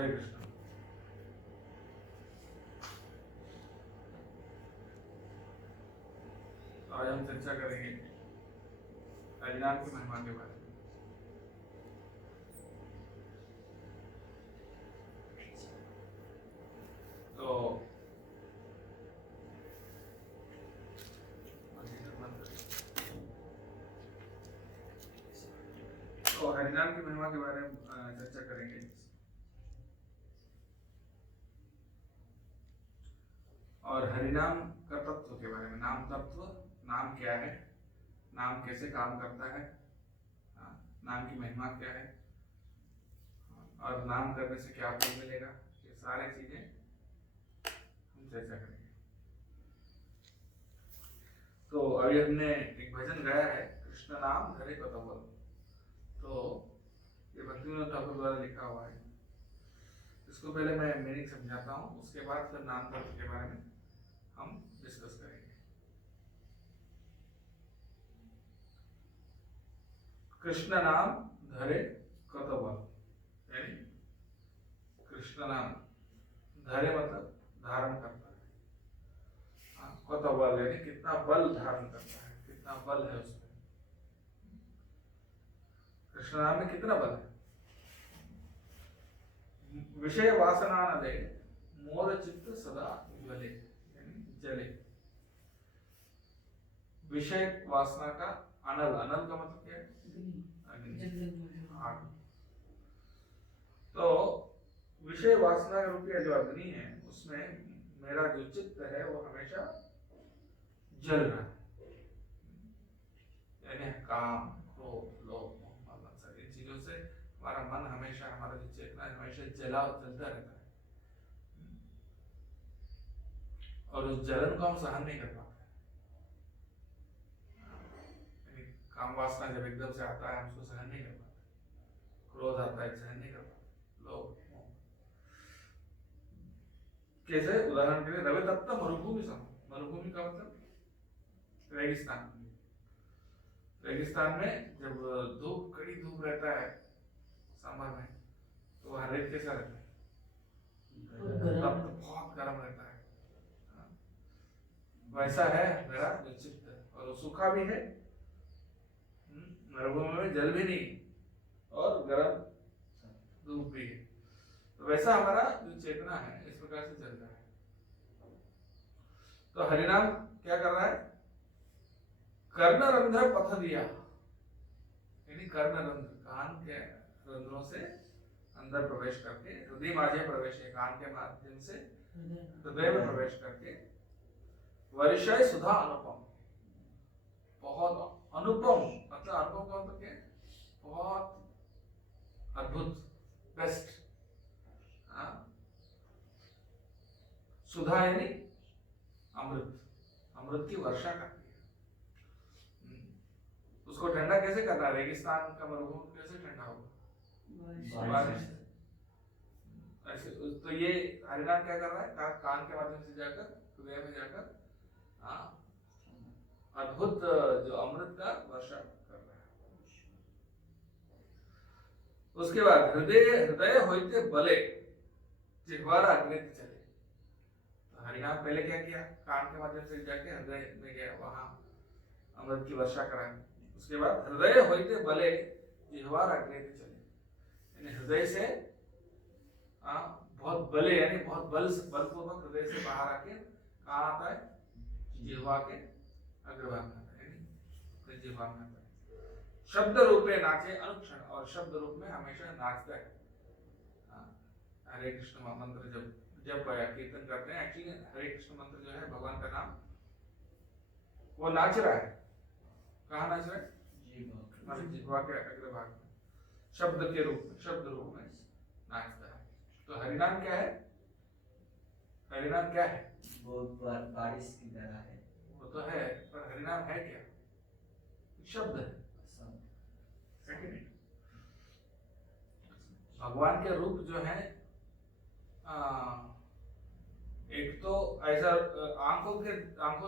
हरे कृष्ण। आज हम चर्चा करेंगे हरिनाम की महिमा के बारे में। तो हरिनाम की महिमा के बारे में चर्चा करेंगे। और हरिनाम का तत्व के बारे में, नाम तत्व, नाम क्या है, नाम कैसे काम करता है, नाम की महिमा क्या है और नाम करने से क्या फल मिलेगा, ये सारी चीजें हम चर्चा करेंगे। तो अभी हमने एक भजन गाया है, कृष्ण नाम धरे कतवल। तो ये भक्तिविनोद ठाकुर द्वारा लिखा हुआ है। इसको पहले मैं मीनिंग समझाता हूँ, उसके बाद फिर नाम तत्व के बारे में हम डिस्कस करेंगे। कृष्ण नाम धरे कतवल, यानी कृष्ण नाम धरे मतलब धारण करता है, कतवल यानी कितना बल धारण करता है, कितना बल है उसमें। कृष्ण नाम में कितना बल है। विषय वासना न दे मोर चित्त सदा ज्वले, यानी जले। विषय वासना का अनल, अनल का मतलब क्या है, आग। तो विषय वासना रूपी जो अग्नि है उसमें मेरा जो चित्त है वो हमेशा जल रहा है, यानी काम, क्रोध, लोभ, मोह, मत्सर, इन चीजों से हमारा मन हमेशा, हमारा जो चेतना है हमेशा जलता रहता है। और उस जलन को हम सहन नहीं कर पाते। काम वासना जब एकदम से आता है हम उसको सहन नहीं कर पाते। क्रोध आता है, सहन नहीं कर पाते। लोभ, कैसे, उदाहरण के लिए रवि दत्त मरुभूमि सम। मरुभूमि का मतलब रेगिस्तान। रेगिस्तान में जब धूप, कड़ी धूप रहता है समर में, तो वहां रेत कैसा रहता है, तब तो बहुत गर्म रहता है। वैसा है मेरा जो चित्त है, और वो सूखा भी है, मरुभूमि में जल भी नहीं और गर्म धूप भी है। तो वैसा हमारा जो चेतना है इस प्रकार से चल रहा है। तो हरिनाम क्या कर रहा है, कर्णरंध्र पथ दिया, यानी कर्णरंध्र, कान के रंध्रों से अंदर प्रवेश करके, हृदय माझे प्रवेश है, कान के माध्यम से हृदय में प्रवेश करके, वर्षय सुधा अनुपम, बहुत अनुपम, मतलब अनुपम का मतलब क्या है, बहुत अद्भुत, बेस्ट। सुधा यानी अमृत, अमृत की वर्षा करती है। उसको ठंडा कैसे करना है, रेगिस्तान का मरुभूमि कैसे ठंडा होगा, बारिश से। ऐसे तो ये हरिनाम क्या कर रहा है, कान के माध्यम से जाकर हृदय में जाकर अद्भुत जो अमृत का वर्षा कर रहा है। उसके बाद हृदय होते बले जिह्वार अग्नित चले। तो हरिनाम पहले क्या किया, कान के माध्यम से जाके हृदय में गया, वहां अमृत की वर्षा कराई। उसके बाद हृदय होते बले जिह्वार अग्नित चले, यानी हृदय से बहुत बले, यानी बहुत बलपूर्वक हृदय से बाहर आके कहाँ आता है, जिह्वा के अग्रभाग में आता है, यानी जिह्वा में आता है। शब्द रूप में नाचे अनुक्षण, और शब्द रूप में हमेशा नाचता है। हरे कृष्ण मंत्र जब कीर्तन करते हैं, एक्चुअली हरे कृष्ण मंत्र जो है भगवान का नाम, वो नाच रहा है। कहाँ नाच रहा है, जिह्वा के अग्रभाग में, शब्द के रूप में, शब्द रूप में नाचता है। तो हरिनाम क्या है, हरिनाम क्या है, वो बारिश की तरह है। वो तो है, पर हरिनाम है क्या, शब्द है, भगवान के रूप जो है, एक तो ऐसा आंखों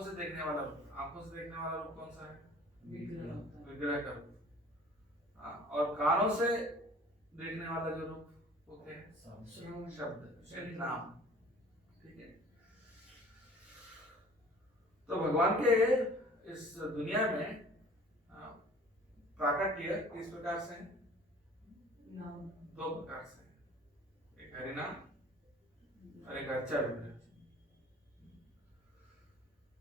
से देखने वाला रूप, आंखों से देखने वाला रूप कौन सा है, विग्रह का रूप। और कानों से देखने वाला जो रूप वो क्या है, शब्द यानी नाम। ठीक है, तो भगवान के इस दुनिया में प्राकट्य किस प्रकार से है? दो प्रकार से, एक हरिनाम और एक अर्चा विग्रह।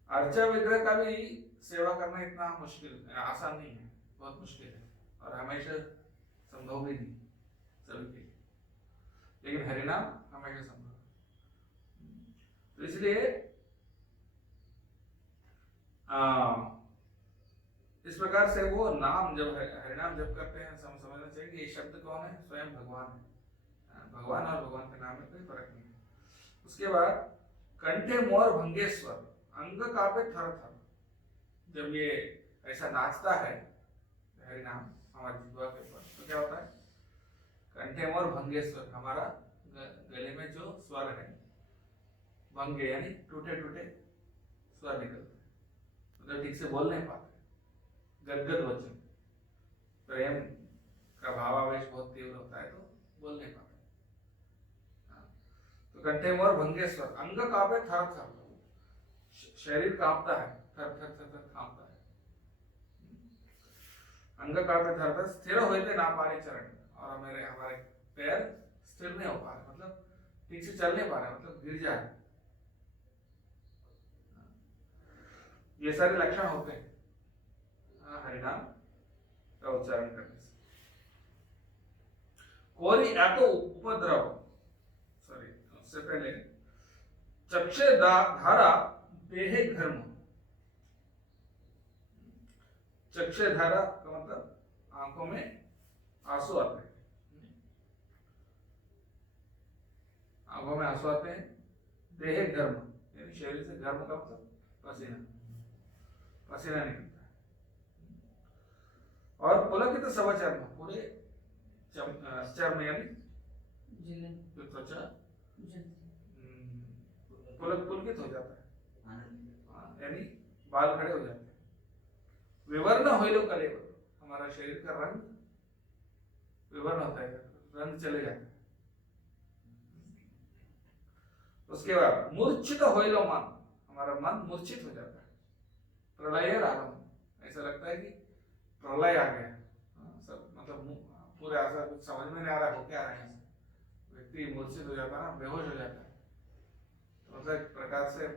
अर्चा विग्रह का भी सेवा करना इतना मुश्किल आसान नहीं है, बहुत मुश्किल है और हमेशा संभव भी नहीं सभी के लिए, लेकिन हरिनाम हमेशा संभव है। तो इसलिए इस प्रकार से वो नाम जब हरिनाम जब करते हैं समझना चाहिए कि ये शब्द कौन है, स्वयं भगवान है। भगवान और भगवान के नाम में कोई फर्क नहीं है। उसके बाद कंठे मोर भंगेश्वर, अंग कांपे थर थर। जब ये ऐसा नाचता है हरिनाम हमारे जिह्वा के ऊपर तो क्या होता है? कंठे मोर भंगेश्वर, हमारा गले में जो स्वर है भंगे यानी टूटे टूटे स्वर निकलते हैं, मतलब ठीक से बोल नहीं पाते, गदगद वचन, प्रेम का भावावेश बहुत तीव्र होता है तो बोल नहीं पाते। तो कंठे मोर भंगेश्वर, अंग कांपे थर थर, शरीर कांपता है, थर थर थर थर कांपता है। अंग कांपे थर थर, स्थिर होते ना पारे चरण, और हमारे पैर स्थिर नहीं हो पा रहे, मतलब ठीक से चल नहीं पा रहे, मतलब गिर जा रहे। ये सारे लक्षण होते हैं हरिनाम का उच्चारण करने से। कोरी या तो उपद्रव, सॉरी उससे पहले चक्षे धारा देहे घर्म। चक्षे धारा का मतलब आंखों में आंसू आते हैं, आंखों में आंसू आते हैं। देहे घर्म यानी शरीर से घर्म का मतलब पसीना, पसीना निकलता है। और पुलकित सवचर्म, पूरे चर्म यानी जो त्वचा पुलकित हो जाता है, यानी बाल खड़े हो जाते हैं। विवर्ण होइलो कलेवर, हमारा शरीर का रंग विवर्ण होता है, रंग चले जाता है। उसके बाद मूर्छित होइलो मन, हमारा मन मूर्छित हो जाता है। प्रलय आरंभ, ऐसा लगता है कि प्रलय आ गया, सब मतलब पूरे ऐसा कुछ समझ में नहीं आ रहा हो क्या रहा है, व्यक्ति मूर्छित हो जाता है ना, बेहोश हो जाता है, तो मतलब एक प्रकार से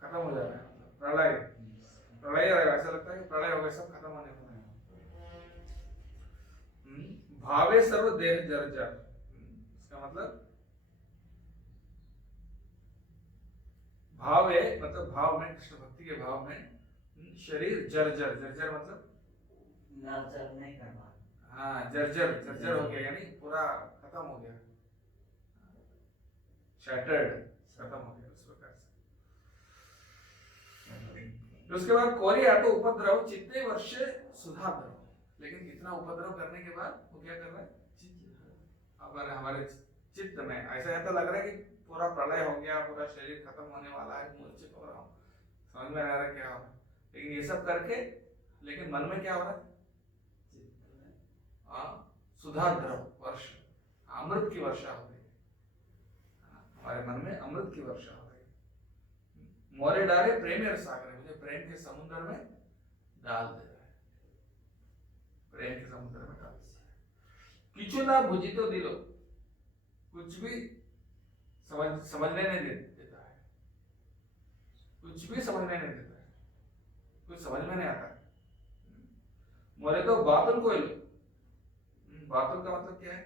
खत्म हो जाता है, मतलब प्रलय प्रलय ऐसा लगता है कि प्रलय हो गया, सब खत्म होने वाला है। भावे सर्व देह जर्जर, इसका मतलब भाव है, मतलब भाव में, कृष्ण भक्ति के भाव में शरीर जर्जर, जर्जर मतलब नहीं कर पा, हाँ जर्जर, जर्जर हो गया यानी पूरा खत्म हो गया, शैटर्ड, खत्म हो गया उस प्रकार से। उसके बाद कोरी आटो उपद्रव चित्ते वर्षे सुधा द्रव, लेकिन इतना उपद्रव करने के बाद वो क्या कर रहा है? हमारे चित्त में ऐसा लग रहा है कि पूरा प्रलय हो गया, पूरा शरीर खत्म होने वाला है, मूर्छित हो रहा हूँ, समझ में आ रहा है क्या हो रहा है। लेकिन ये सब करके, लेकिन मन में क्या हो रहा है? सुधा द्रव वर्ष, अमृत की वर्षा हो रही है, हमारे मन में अमृत की वर्षा हो रही है। मोरे डाले प्रेम सागर, मुझे प्रेम के समुद्र में डाल दे रहा है, प्रेम के समुद्र में डाल दे रहा है। किचु ना भुजी तो दिलो, कुछ भी समझने नहीं देता है, कुछ भी समझने नहीं देता है, कुछ समझ में नहीं आता है। मोरे तो बातुल को लो, बातुल का मतलब क्या है?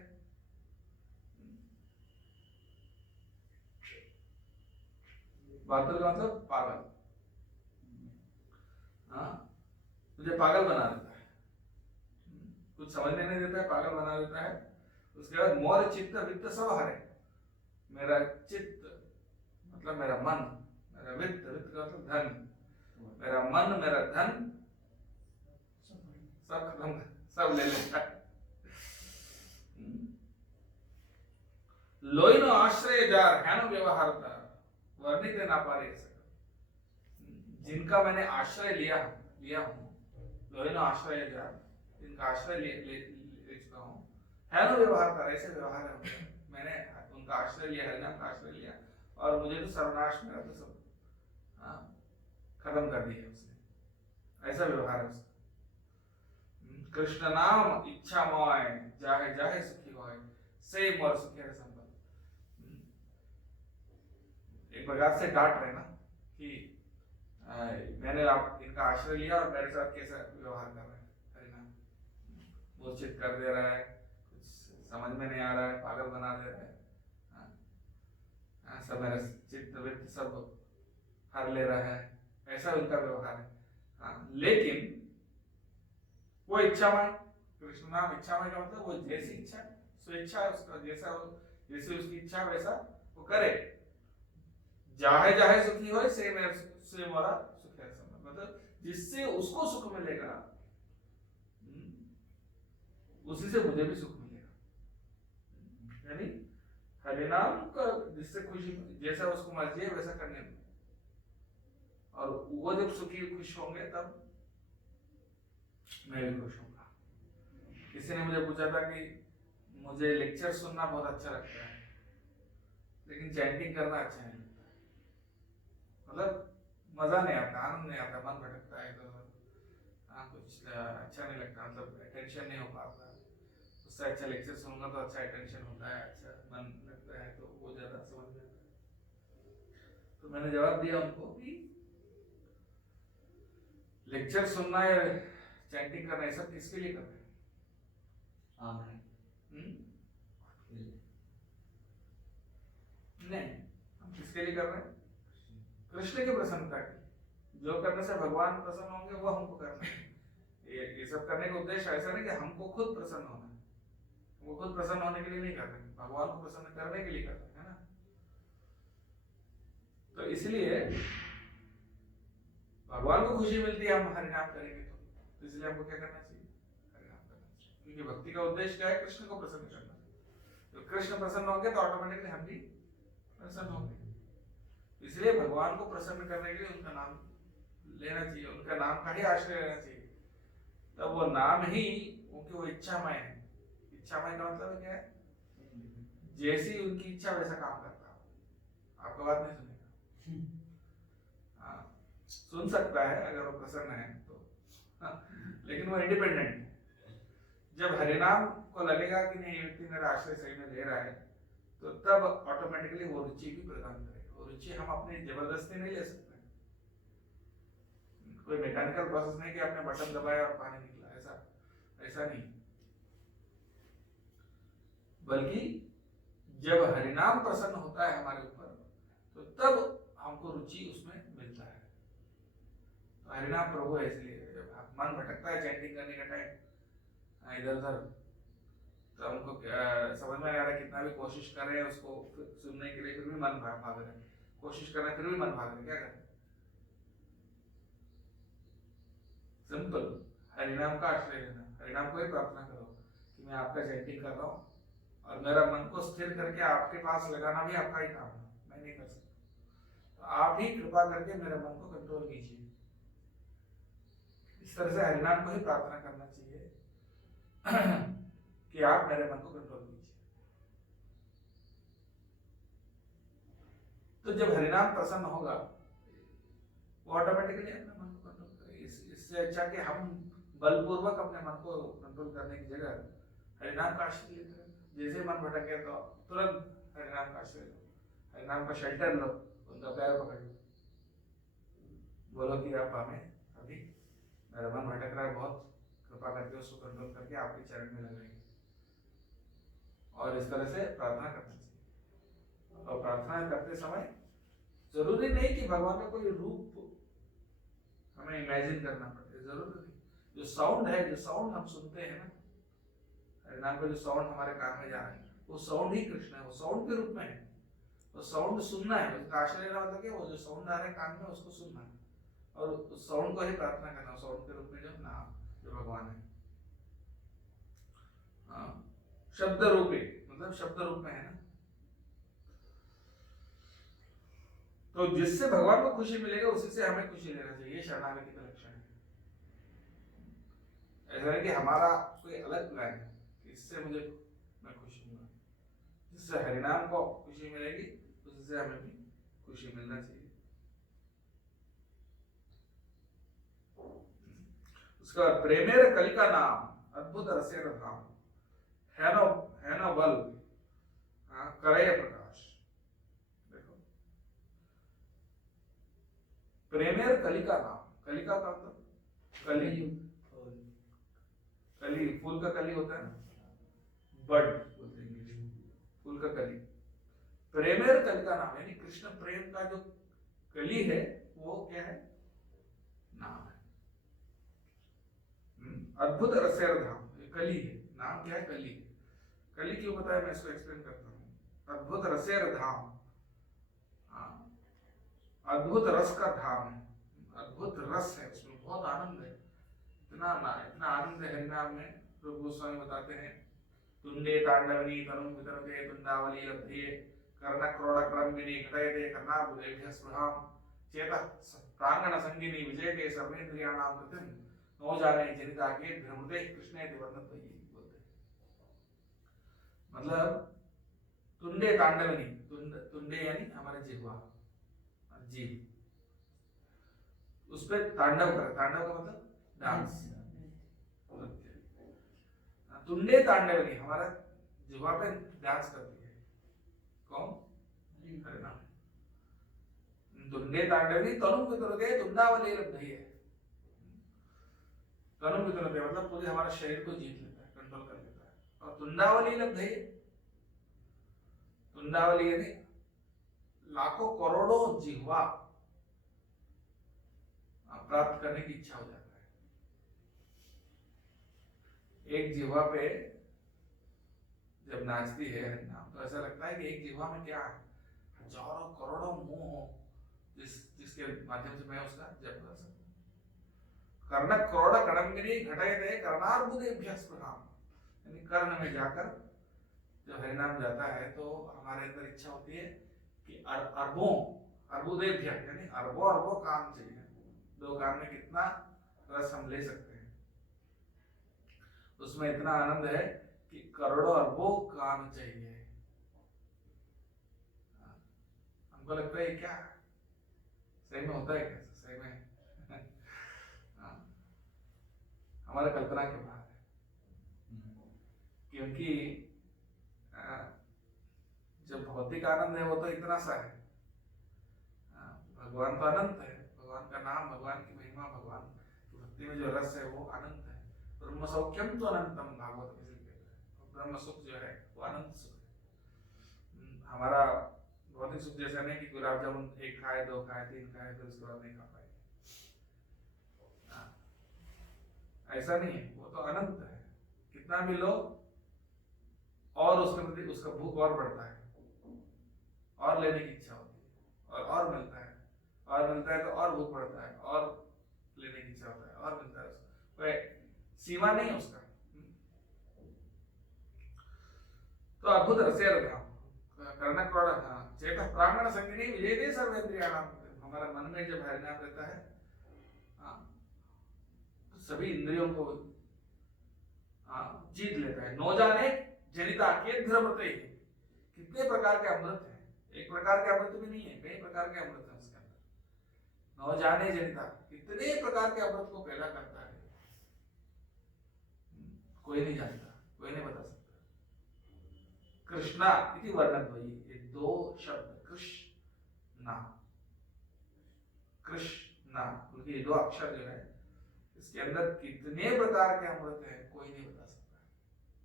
बातुल का मतलब पागल, हाँ, तुझे पागल बना देता है, कुछ समझने नहीं देता है, पागल बना देता है। उसके बाद मोर चित्त वित्त सब हरे, मेरा चित्त मतलब मेरा मन, मेरा वित्त, वित्त का मतलब धन, मेरा मन मेरा धन सब खत्म, सब ले लेता है। लोइनो आश्रय जार हैनो व्यवहारता, वर्णित ना पारे, जिनका मैंने आश्रय लिया हूँ, लोइनो आश्रय जार, जिनका आश्रय ले चुका हूँ, हैनो व्यवहारता, ऐसे व्यवहार है, मैंने उनका आश्रय लिया, हरिनाम का आश्रय लिया, और मुझे तो सर्वनाश मेरा तो सब खत्म कर दिया उसने। ऐसा व्यवहार है उसका। कृष्ण नाम इच्छा मोय, जाहे जाहे सुखी होय, से मोर सुखे रे संपद। एक प्रकार से डांट रहे ना कि मैंने आप इनका आश्रय लिया और मेरे साथ कैसा व्यवहार कर रहे हैं। हरिनाम मूर्छित कर दे रहा है, कुछ समझ में नहीं आ रहा है, पागल बना दे रहा है, सब मेरा चित्त वित्त सब हर ले रहा है, ऐसा उनका व्यवहार है। लेकिन वो इच्छामय, कृष्ण नाम इच्छामय का मतलब वो जैसी इच्छा स्वेच्छा है उसका, जैसा वो जैसे उसकी इच्छा वैसा वो करे। जाहे जाहे सुखी हो से मोरा सुख है, मतलब जिससे उसको सुख मिलेगा उसी से मुझे भी सुख मिलेगा। यानी हरिनाम का जिससे खुशी, जैसा उसको मर्जी है वैसा करने में, और वो जब सुखी खुश होंगे तब मैं भी खुश होऊंगा। किसी ने मुझे पूछा था कि मुझे लेक्चर सुनना बहुत अच्छा लगता है लेकिन चैंटिंग करना अच्छा नहीं लगता, मतलब मजा नहीं आता, आनंद नहीं आता, मन भटकता है, तो कुछ अच्छा नहीं लगता, मतलब अटेंशन नहीं हो पाता। उससे अच्छा लेक्चर सुनूंगा तो अच्छा अटेंशन होता है, अच्छा मन लगता है, तो वो ज्यादा समझ में आता है। तो मैंने जवाब दिया उनको कि लेक्चर सुनना या चैंटिंग करना ये सब किसके लिए कर रहे हैं? नहीं, हम किसके लिए कर रहे हैं? कृष्ण के प्रसन्नता के। जो करने से भगवान प्रसन्न होंगे वो हमको करना है। ये सब करने का उद्देश्य ऐसा नहीं कि हमको खुद प्रसन्न होना है, वो खुद प्रसन्न होने के लिए नहीं कर रहे, भगवान को प्रसन्न करने के लिए कर रहे हैं ना। तो इसलिए भगवान को खुशी मिलती है हम हरिनाम करेंगे तो इसलिए हमको क्या करना चाहिए? हरिनाम करना चाहिए, क्योंकि भक्ति का उद्देश्य क्या है? कृष्ण को प्रसन्न करना। तो कृष्ण प्रसन्न होंगे तो ऑटोमेटिकली हम भी प्रसन्न होंगे। इसलिए भगवान को प्रसन्न करने के लिए उनका नाम लेना चाहिए, उनका नाम का ही आश्रय लेना चाहिए। तब वो नाम ही, क्योंकि वो इच्छामय है। इच्छामय का मतलब क्या है? जैसी उनकी इच्छा वैसा काम करता हो। आपका बात नहीं सुनेगा, सुन सकता है अगर वो प्रसन्न है तो, लेकिन वो इंडिपेंडेंट है। जब हरिनाम को लगेगा कि नहीं ये व्यक्ति मेरा आश्रय सही में ले रहा है, तो तब ऑटोमेटिकली वो रुचि भी प्रदान करेगा। वो रुचि हम अपनी जबरदस्ती नहीं ले सकते। कोई मैकेनिकल प्रोसेस नहीं कि आपने बटन दबाया और पानी निकला, ऐसा नहीं। बल्कि जब हरिनाम प्रसन्न होता है हमारे ऊपर तो तब हमको रुचि उसमें मिलता है। तो हरिनाम प्रभु है, इसलिए जब मन भटकता है चैंटिंग करने का टाइम इधर उधर, तो हमको समझ में नहीं आ रहा, कितना भी कोशिश कर रहे हैं उसको सुनने के लिए, फिर भी मन भाग रहे हैं, कोशिश कर रहे हैं फिर भी मन भाग रहे हैं, क्या करें? सिंपल, हरिनाम का आश्रय लेना, हरिनाम को ही प्रार्थना करो कि मैं आपका चैंटिंग कर रहा हूँ और मेरा मन को स्थिर करके आपके पास लगाना भी आपका ही काम है, मैं नहीं कर सकता। तो आप ही कृपा करके मेरे मन को कंट्रोल कीजिए। इस तरह से हरिनाम को ही प्रार्थना करना चाहिए कि आप मेरे मन को कंट्रोल कीजिए। तो जब हरिनाम प्रसन्न होगा वो ऑटोमेटिकली अपने मन को कंट्रोल करेगा। इससे अच्छा कि हम बलपूर्वक अपने मन को कंट्रोल करने की जगह हरिनाम का आश्रय लेते हैं। जैसे मन भटक गया तो तुरंत हरिनाम का आश्रय लो, हरिनाम का शेल्टर लो, उनका पैर पकड़ लो, बोलो कि आप हमें अभी मेरा मन भटक रहा है, बहुत कृपा करके उसको कंट्रोल करके आपके चरण में लगाएंगे। और इस तरह से प्रार्थना करना चाहिए। और प्रार्थना करते समय जरूरी नहीं कि भगवान का कोई रूप हमें इमेजिन करना पड़े, जरूरी नहीं। जो साउंड है, जो साउंड हम सुनते हैं ना, हरिनाम का जो साउंड हमारे कान में जा रहा है वो साउंड ही कृष्ण है, वो साउंड के रूप में है। तो साउंड सुनना है, उसका आश्रय लेना मतलब क्या? वो जो साउंड आ रहा है कान में उसको सुनना है और उस साउंड को ही प्रार्थना करना, साउंड के रूप में जो नाम, जो भगवान है। शब्द रूपे मतलब शब्द रूप में है ना। तो जिससे भगवान को खुशी मिलेगा उसी से हमें खुशी लेना चाहिए, ये शरणागति का लक्षण है। ऐसा है कि हमारा कोई अलग प्लान है, इससे मुझे मैं खुश हूंगा, जिससे जिससे हरिनाम को खुशी मिलेगी उससे हमें भी खुशी मिलना चाहिए। उसका प्रेमेर कलिका नाम अद्भुत रसेर धाम है नो बल करय प्रकाश। देखो प्रेमेर कलिका नाम, कलिका का मतलब कली, कली फूल का कली होता है, बड बोलते हैं इंग्लिश में, फूल का कली। प्रेमेर कलिका नाम यानी कृष्ण प्रेम का जो कली है वो क्या है, नाम है। अद्भुत रसेर धाम, कली है, नाम क्या है, कली। कली क्यों बताया मैं इसको एक्सप्लेन करता हूँ। अद्भुत रसेर धाम, अद्भुत रस का धाम है, अद्भुत रस है, उसमें बहुत आनंद है, इतना आनंद है हरिनाम में। प्रभु गोस्वामी बताते हैं तुंडे तांडवनी तनुम वितरते तुंडावली लब्धे कर्ण क्रोड़ क्रमगिनी घटयते कर्णाबुदेभ्यः स्पृहाम चेतः प्रांगण संगिनी विजयते सर्वेन्द्रियाणां कृतिम नो जाने जनिताके भ्रमते कृष्णे दिवर्णत बोलते। मतलब तुंडे तांडवनी, तुंडे यानी हमारे जिह्वा, जीव, उस पर तांडव कर, तांडव का मतलब डांस, तुंडे तांडवनी हमारा जिह्वा पे डांस करती है, कौन, हरिनाम। तुंडे तांडवनी तनु वितरते तुंडावली लब्धे, तनु वितरते मतलब पूरे हमारे शरीर को जीत लेता है, कंट्रोल कर लेता है। और तुंडावली लब्धे, तुंडावली यानी लाखों करोड़ों जिह्वा प्राप्त करने की इच्छा हो जाता है। एक जिह्वा पे जब नाचती है हरिनाम तो ऐसा लगता है कि एक जिह्वा में क्या है, हजारों करोड़ों मुंह हो जिसके माध्यम से मैं उसका जप कर सकूं। कर्ण क्रोड़ कडंगिनी घटयते कर्णार्बुदेभ्यः स्पृहाम, यानी कर्ण में जाकर जब हरिनाम जाता है तो हमारे अंदर इच्छा होती है कि अरबों, अर्बुदेभ्यः यानी अरबों अरबों काम चाहिए, दो काम में कितना रस हम ले सकते हैं, उसमें इतना आनंद है कि करोड़ों अरबों काम चाहिए। हमको लगता है क्या सही में होता है, कैसे सही में हमारा कल्पना के बाहर है। क्योंकि जो भौतिक आनंद है वो तो इतना सा है, भगवान तो अनंत है, भगवान का नाम, भगवान की महिमा, भगवान की भक्ति में जो रस है वो अनंत है। ब्रह्म सौख्यम तो अनंतम, भागवत में कहते हैं, ब्रह्म सुख जो है वो अनंत सुख है। हमारा भौतिक सुख जैसा नहीं कि गुलाब जामुन एक खाए, दो खाए, तीन खाए फिर उसके बाद नहीं खा पाए, ऐसा नहीं है, वो तो अनंत है, कितना भी लो और उसके प्रति उसका भूख और बढ़ता है, और लेने की इच्छा होती है, और मिलता है, और मिलता है तो और भूख बढ़ता है, और लेने की इच्छा होता है, और मिलता है, कोई सीमा नहीं है उसका। तो अद्भुत रसेर धाम, कर्ण क्रोड़, चेतः प्रांगण संगिनी विजयते सर्वेन्द्रियाणां, हमारा मन में जब हरिनाम रहता है तो सभी इंद्रियों को जीत लेता है। नो जाने जनिता के ध्रमते, कितने प्रकार के अमृत है, एक प्रकार के अमृत भी नहीं है, कई प्रकार के अमृत है उसके अंदर। नौ जाने जनिता, कितने प्रकार के अमृत को पैदा करता है, कोई नहीं जानता, कोई नहीं बता सकता। कृष्णा इति वर्णद्वयी, ये दो शब्द कृष्णा, कृष्णा, क्योंकि ये दो अक्षर जो है इसके अंदर कितने प्रकार के अमृत है कोई नहीं बता सकता।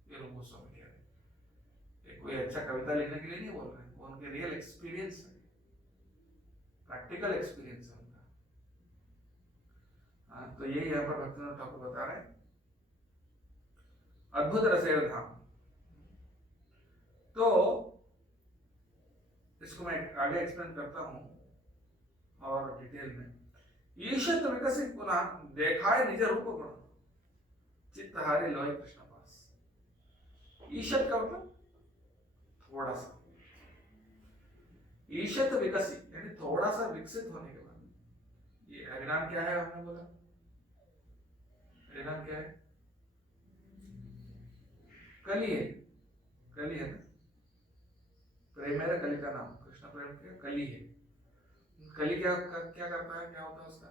ये लोग गोस्वामी कह रहे हैं, कोई अच्छा कविता लिखने के लिए नहीं बोल रहे, वो उनके रियल एक्सपीरियंस है, प्रैक्टिकल एक्सपीरियंस है उनका। तो यही यहाँ पर भक्तिनाथ ठाकुर बता रहे हैं, अद्भुत रसेर धाम। तो इसको मैं आगे एक्सप्लेन करता हूं और डिटेल में। ईशत विकसित पुनः देखाए निज रूप गुण, चित्तहारी लोय कृष्ण पास। ईशत का मतलब थोड़ा सा, ईशत विकसित यानी थोड़ा सा विकसित होने के बाद। ये हरिनाम क्या है हमने बोला, हरिनाम क्या है, कली है, कली है ना, प्रेम है कली का नाम, कृष्ण प्रेम क्या कली है। कली क्या क्या करता है, क्या होता है उसका,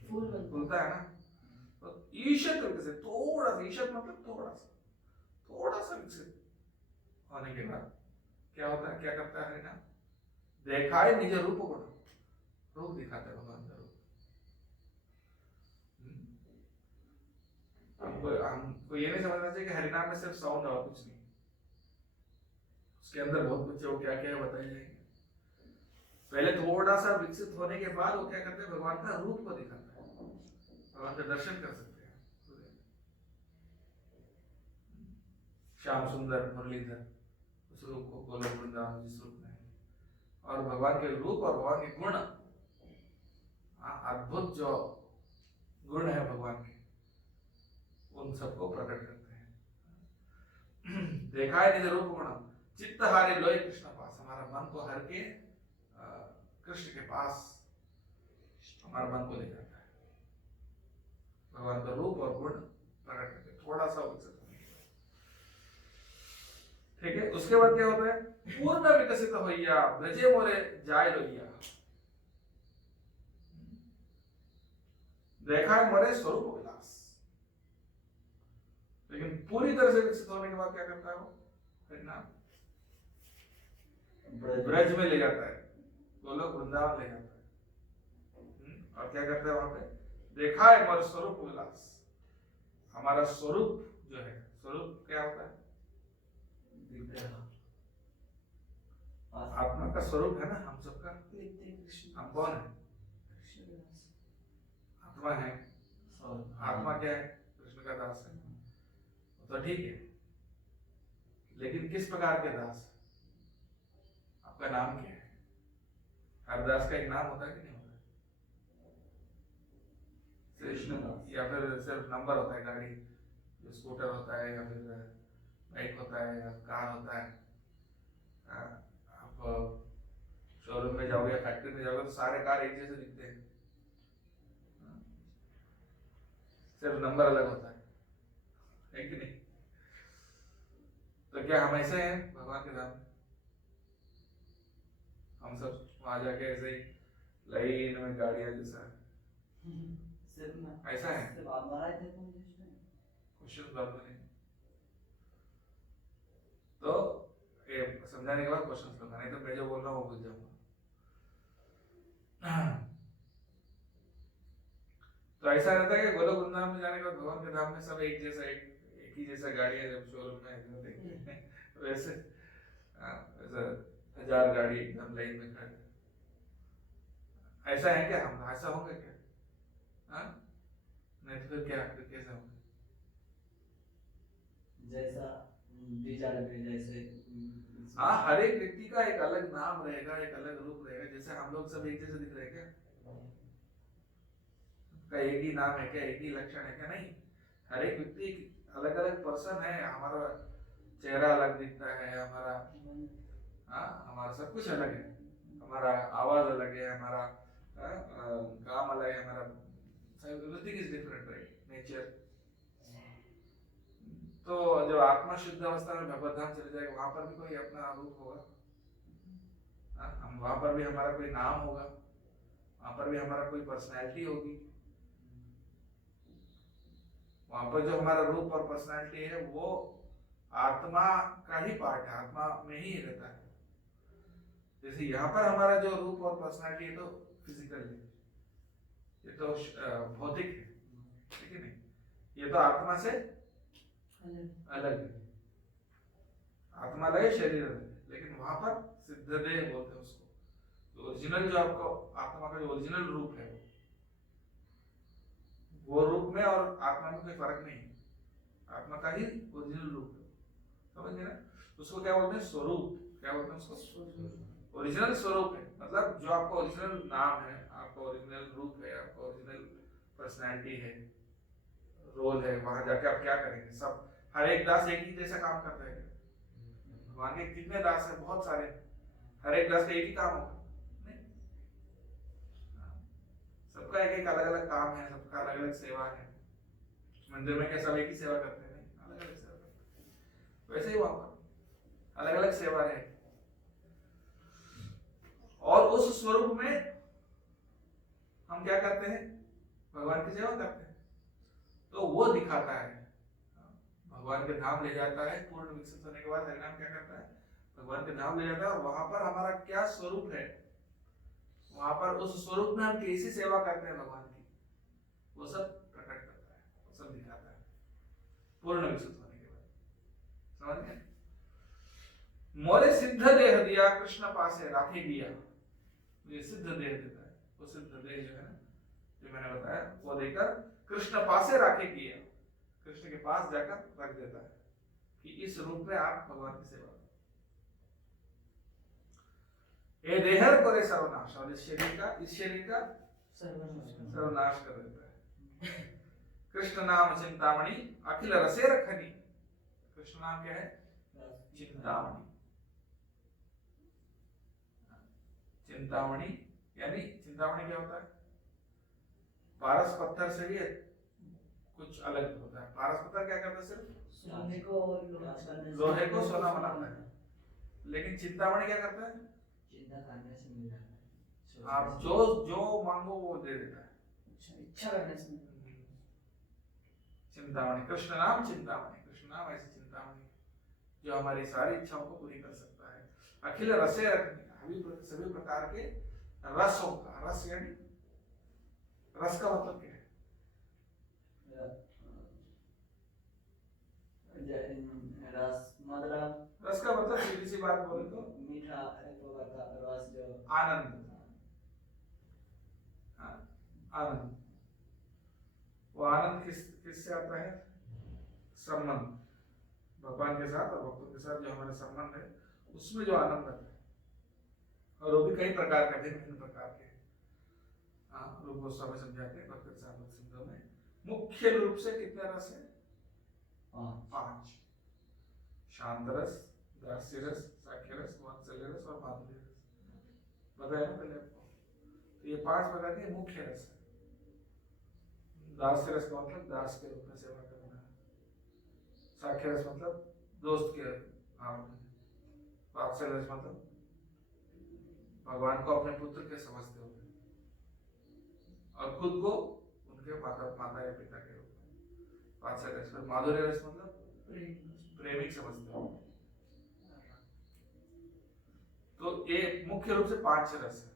फूल बनता फूलता है ना। तो ईशत विकसित, थोड़ा सा, ईशत मतलब थोड़ा सा विकसित होने के बाद क्या होता है, क्या करता है हरिनाम, देखाए निज रूप गुण, रूप दिखाते हैं भगवान का रूप। हमको ये नहीं समझना चाहिए कि हरिनाम में सिर्फ साउंड और कुछ नहीं, उसके अंदर बहुत कुछ है, वो क्या क्या है बताई जाएंगे। पहले थोड़ा सा विकसित होने के बाद वो क्या करते हैं, भगवान का रूप को दिखाता है, भगवान का दर्शन कर सकते हैं। श्याम सुंदर मुरलीधर, उस रूप को गोलोक वृंदावन जिस रूप में है, और भगवान के रूप और भगवान के गुण, अद्भुत जो गुण है भगवान के, उन सबको प्रकट करते हैं। देखा है निज रूप गुण, चित्त हारे लोय कृष्ण पास, हमारा मन को हर के कृष्ण के पास हमारा मन को ले जाता है, भगवान का रूप और गुण प्रकट करके थोड़ा सा विकसित होने के बाद। ठीक है, उसके बाद क्या होता है, पूर्ण विकसित होइया ब्रजे मोरे जाय लोइया, देखा है मोरे स्वरूप विलास। लेकिन पूरी तरह से विकसित होने के बाद क्या करता है वो, हरिनाम ब्रज में ले जाता है, गोलोक वृंदावन ले जाता है। और क्या करता है वहां पे, देखा है मोरे स्वरूप विलास, हमारा स्वरूप जो है, स्वरूप क्या होता है, आत्मा का स्वरूप है ना हम सबका। हम कौन है, आत्मा है, आत्मा क्या है, कृष्ण का दास है, तो ठीक है। लेकिन किस प्रकार के दास, आपका नाम क्या है, हर दास का एक नाम होता है कि नहीं होता, कृष्ण दास, या फिर सिर्फ नंबर होता है, गाड़ी जो स्कूटर होता है, या फिर बाइक होता है, या कार होता है। आप शोरूम में जाओगे, फैक्ट्री में जाओगे, तो सारे कार एक जैसे दिखते हैं, सिर्फ नंबर अलग होता है कि नहीं। तो क्या हम ऐसे हैं भगवान के धाम में, हम सब वहां जाके ऐसे ही लाइन में गाड़ियां जैसा ऐसा है, क्वेश्चन बात नहीं। तो ये समझाने के बाद क्वेश्चन करना, नहीं तो मैं जो बोल रहा हूँ वो भूल जाऊंगा। तो ऐसा रहता है कि गोलोक वृंदावन में जाने के बाद भगवान के धाम में सब एक जैसा, एक ही जैसा गाड़ियां जब शोरूम में देखते हैं वैसे वैसा 1000 गाड़ी एकदम लाइन में खड़े, ऐसा है क्या, हम ऐसा होंगे क्या, हाँ नहीं तो फिर क्या, फिर कैसे होंगे, जैसा विचार में जैसे। हाँ, हर एक व्यक्ति का एक अलग नाम रहेगा, एक अलग रूप रहेगा। जैसे हम लोग सब एक जैसे दिख रहे हैं क्या, का एक ही नाम है क्या, एक ही लक्षण है क्या, नहीं। हर एक व्यक्ति अलग अलग पर्सन है, हमारा चेहरा अलग दिखता है, हमारा हमारा सब कुछ अलग है, हमारा आवाज अलग है, हमारा काम अलग है, हमारा everything is different, right, nature. तो जब आत्मा शुद्ध अवस्था में भगवत धाम चले जाएगा, वहां पर भी कोई अपना रूप होगा, हम वहां पर भी हमारा कोई नाम होगा, वहां पर भी हमारा कोई पर्सनैलिटी होगी। वहां पर जो हमारा रूप और पर्सनैलिटी है वो आत्मा का ही पार्ट है, आत्मा में ही रहता है। जैसे यहाँ पर हमारा जो रूप और पर्सनैलिटी है तो फिजिकल है, ये तो भौतिक है, ठीक है नहीं, ये तो आत्मा से अलग है, आत्मा अलग है, शरीर अलग है। लेकिन वहां पर सिद्धदेह बोलते हैं उसको, तो ओरिजिनल जो आपको आत्मा का जो ओरिजिनल रूप है, वो रूप में और आत्मा में कोई फर्क नहीं है, आत्मा का ही ओरिजिनल रूप है, समझ गए ना। उसको क्या बोलते हैं, स्वरूप, क्या बोलते हैं उसको, ओरिजिनल स्वरूप है। मतलब जो आपका ओरिजिनल नाम है, आपका ओरिजिनल रूप है, आपका ओरिजिनल पर्सनैलिटी है, रोल है, वहां जाके आप क्या करेंगे। सब हर एक दास एक ही जैसा काम करता है, भगवान के कितने दास है, बहुत सारे, हर एक दास का एक ही काम होगा नहीं, सबका एक एक अलग अलग काम है, सबका अलग अलग सेवा है। मंदिर में क्या सब एक ही सेवा करते हैं, नहीं, अलग अलग सेवा करते हैं। वैसे ही वहां पर अलग अलग सेवा है, स्वरूप में हम क्या करते हैं, भगवान की सेवा करते हैं। तो वो दिखाता है, भगवान के धाम ले जाता है। पूर्ण विकसित होने के बाद हरिनाम क्या करता है, भगवान के धाम ले जाता है, और वहां पर हमारा क्या स्वरूप है, वहां पर उस स्वरूप में हम कैसी सेवा करते हैं भगवान की, वो सब प्रकट करता है, वो सब दिखाता है पूर्ण विकसित होने के बाद। समझ गए? मोरे सिद्ध देह दिया कृष्ण पासे राखी दिया, ये सिद्ध देह देता है, वो सिद्ध देह जो है ना, जो मैंने बताया, वो देकर कृष्ण पासे राखी किया, कृष्ण के पास जाकर रख देता है कि इस रूप में आप भगवान की सेवा करो। ये देहर करे सर्वनाश, और इस शरीर का सर्वनाश कर देता है। कृष्ण नाम चिंतामणि अखिल रसे रखनी, कृष्ण नाम क्या है, चिंतामणि। चिंतामणि यानी चिंतामणि क्या होता है, पारस पत्थर से भी कुछ अलग होता है। पारस पत्थर क्या करता है, सिर्फ लोहे को सोना बनाता है, लेकिन चिंतामणि क्या करता है, चिंता करने से मिल जाता है, आप जो मांगो वो दे देता है, इच्छा करने से। चिंतामणि, कृष्ण नाम चिंतामणि, कृष्ण नाम ऐसी चिंतामणि जो हमारी सारी इच्छाओं को पूरी कर सकता है। अखिल रसे रखनी, सभी प्रकार के रसों का, रस यानी रस का मतलब क्या है, रस मतलब, रस का मतलब सीधी सी बात बोले तो मीठा, एक प्रकार का रस जो आनंद, आनंद। वो आनंद किससे आता है, संबंध भगवान के साथ और भक्तों के साथ जो हमारा संबंध है, उसमें जो आनंद आता है, और वो भी कई प्रकार के, भिन्न प्रकार के। रूप गोस्वामी समझाते हैं भक्त साधक सिंधु में, मुख्य रूप से कितने रस है, 5। शांत रस, दास्य रस, साख्य रस, वात्सल्य रस और माधुर्य रस। बताया ना पहले आपको, तो ये 5 प्रकार के मुख्य रस है। दास्य रस का मतलब दास के रूप में सेवा करना, साख्य रस मतलब दोस्त के भाव में, वात्सल्य रस मतलब भगवान को अपने पुत्र के समझते हुए, और खुद को उनके माता या पिता के रूप में वात्सल्य रस। माधुर्य रस मतलब प्रेमिक समझते हो। तो ये मुख्य रूप से 5 रस है।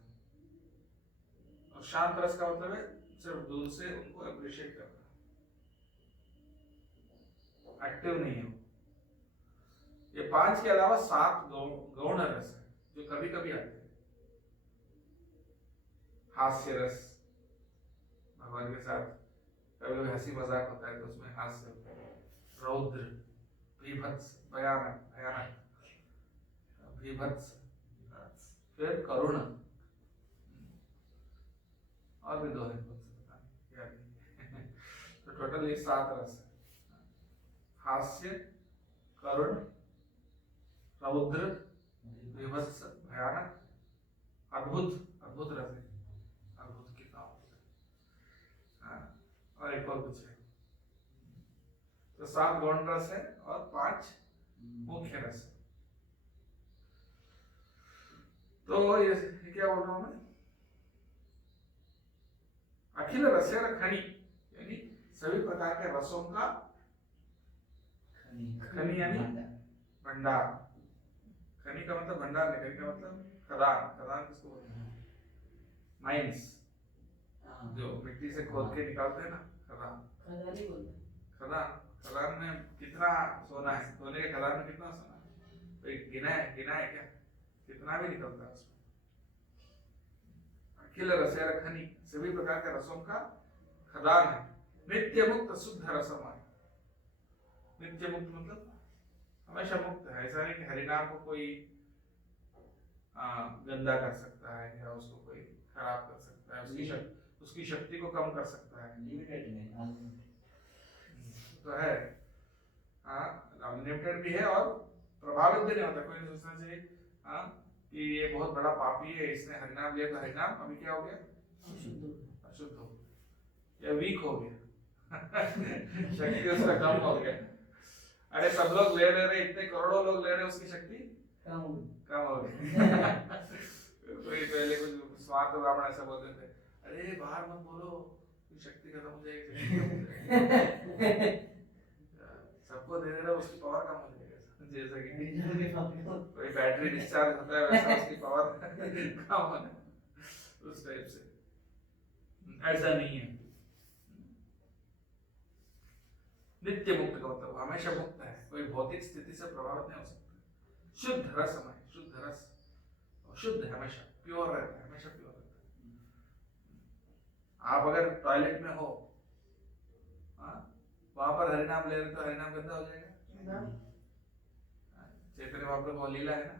और शांत रस का मतलब है सिर्फ दूर से उनको अप्रिशिएट करना, एक्टिव नहीं हो। ये 5 के अलावा 7 गौण रस है जो कभी कभी आते हैं। हास्य रस, भगवान के साथ कभी हंसी मजाक होता है तो उसमें हास्य होता है। रौद्र, भीभत्स, भयानक, भीभत्स, फिर करुण, और भी 2 हैं, तो टोटल ये 7 रस है। हास्य, करुण, रौद्र, भीभत्स, भयानक, अद्भुत रस है, अद्भुत के काम, और एक और कुछ है। तो 7 गौण रस है और 5 मुख्य रस है। तो ये क्या बोल रहा हूं मैं, अखिल रसेर खनि यानी सभी प्रकार के रसों का खनि यानी भंडार। खनि का मतलब भंडार नहीं, खनि का मतलब खदान। खदान किसको बोलते हैं, माइंस, जो मिट्टी से खोद के निकालते हैं ना, खदान। खदान में कितना सोना है, सोने के खदान में कितना सोना है, तो गिना है क्या, कितना भी निकलता है उसमें। अखिल रसेर खनि, सभी प्रकार के रसों का खदान है। नित्य मुक्त शुद्ध रसमय, नित्य मुक्त मतलब हमेशा मुक्त है। ऐसा नहीं कि हरिनाम को कोई गंदा कर सकता है या उसको कोई खराब कर सकता है, उसकी शक्ति को कम कर सकता है, लिमिटेड नहीं, तो है। अनलिमिटेड भी है और प्रभावित भी नहीं होता। कोई नहीं सोचना चाहिए कि ये बहुत बड़ा पापी है, इसने हरिनाम लिया तो हरिनाम अभी क्या हो गया, अशुद्ध हो गया या वीक हो गया शक्ति उसका कम हो गया। अरे सब लोग ले रहे, इतने करोड़ों लोग ले रहे, उसकी शक्ति कम हो गई कोई पहले कुछ स्मार्त ब्राह्मण ऐसा बोलते थे, अरे बाहर मत बोलो, शक्ति खत्म हो जाएगी, शक्ति खत्म हो जाएगी। सबको दे दे रहा, उसकी पावर कम हो जाएगी, जैसे कि कोई बैटरी डिस्चार्ज होता है वैसा उसकी पावर कम होने उस टाइप से। ऐसा नहीं है। नित्य मुक्त का मतलब हमेशा मुक्त है, कोई भौतिक स्थिति से प्रभावित नहीं हो सकता। शुद्ध रसमय, शुद्ध रस, शुद्ध है, हमेशा प्योर रहता है, हमेशा प्योर रहता है। आप अगर टॉयलेट में हो, वहां पर हरिनाम ले रहे तो हरिनाम गंदा हो जाएगा। चैतन्य महाप्रभु का लीला है ना,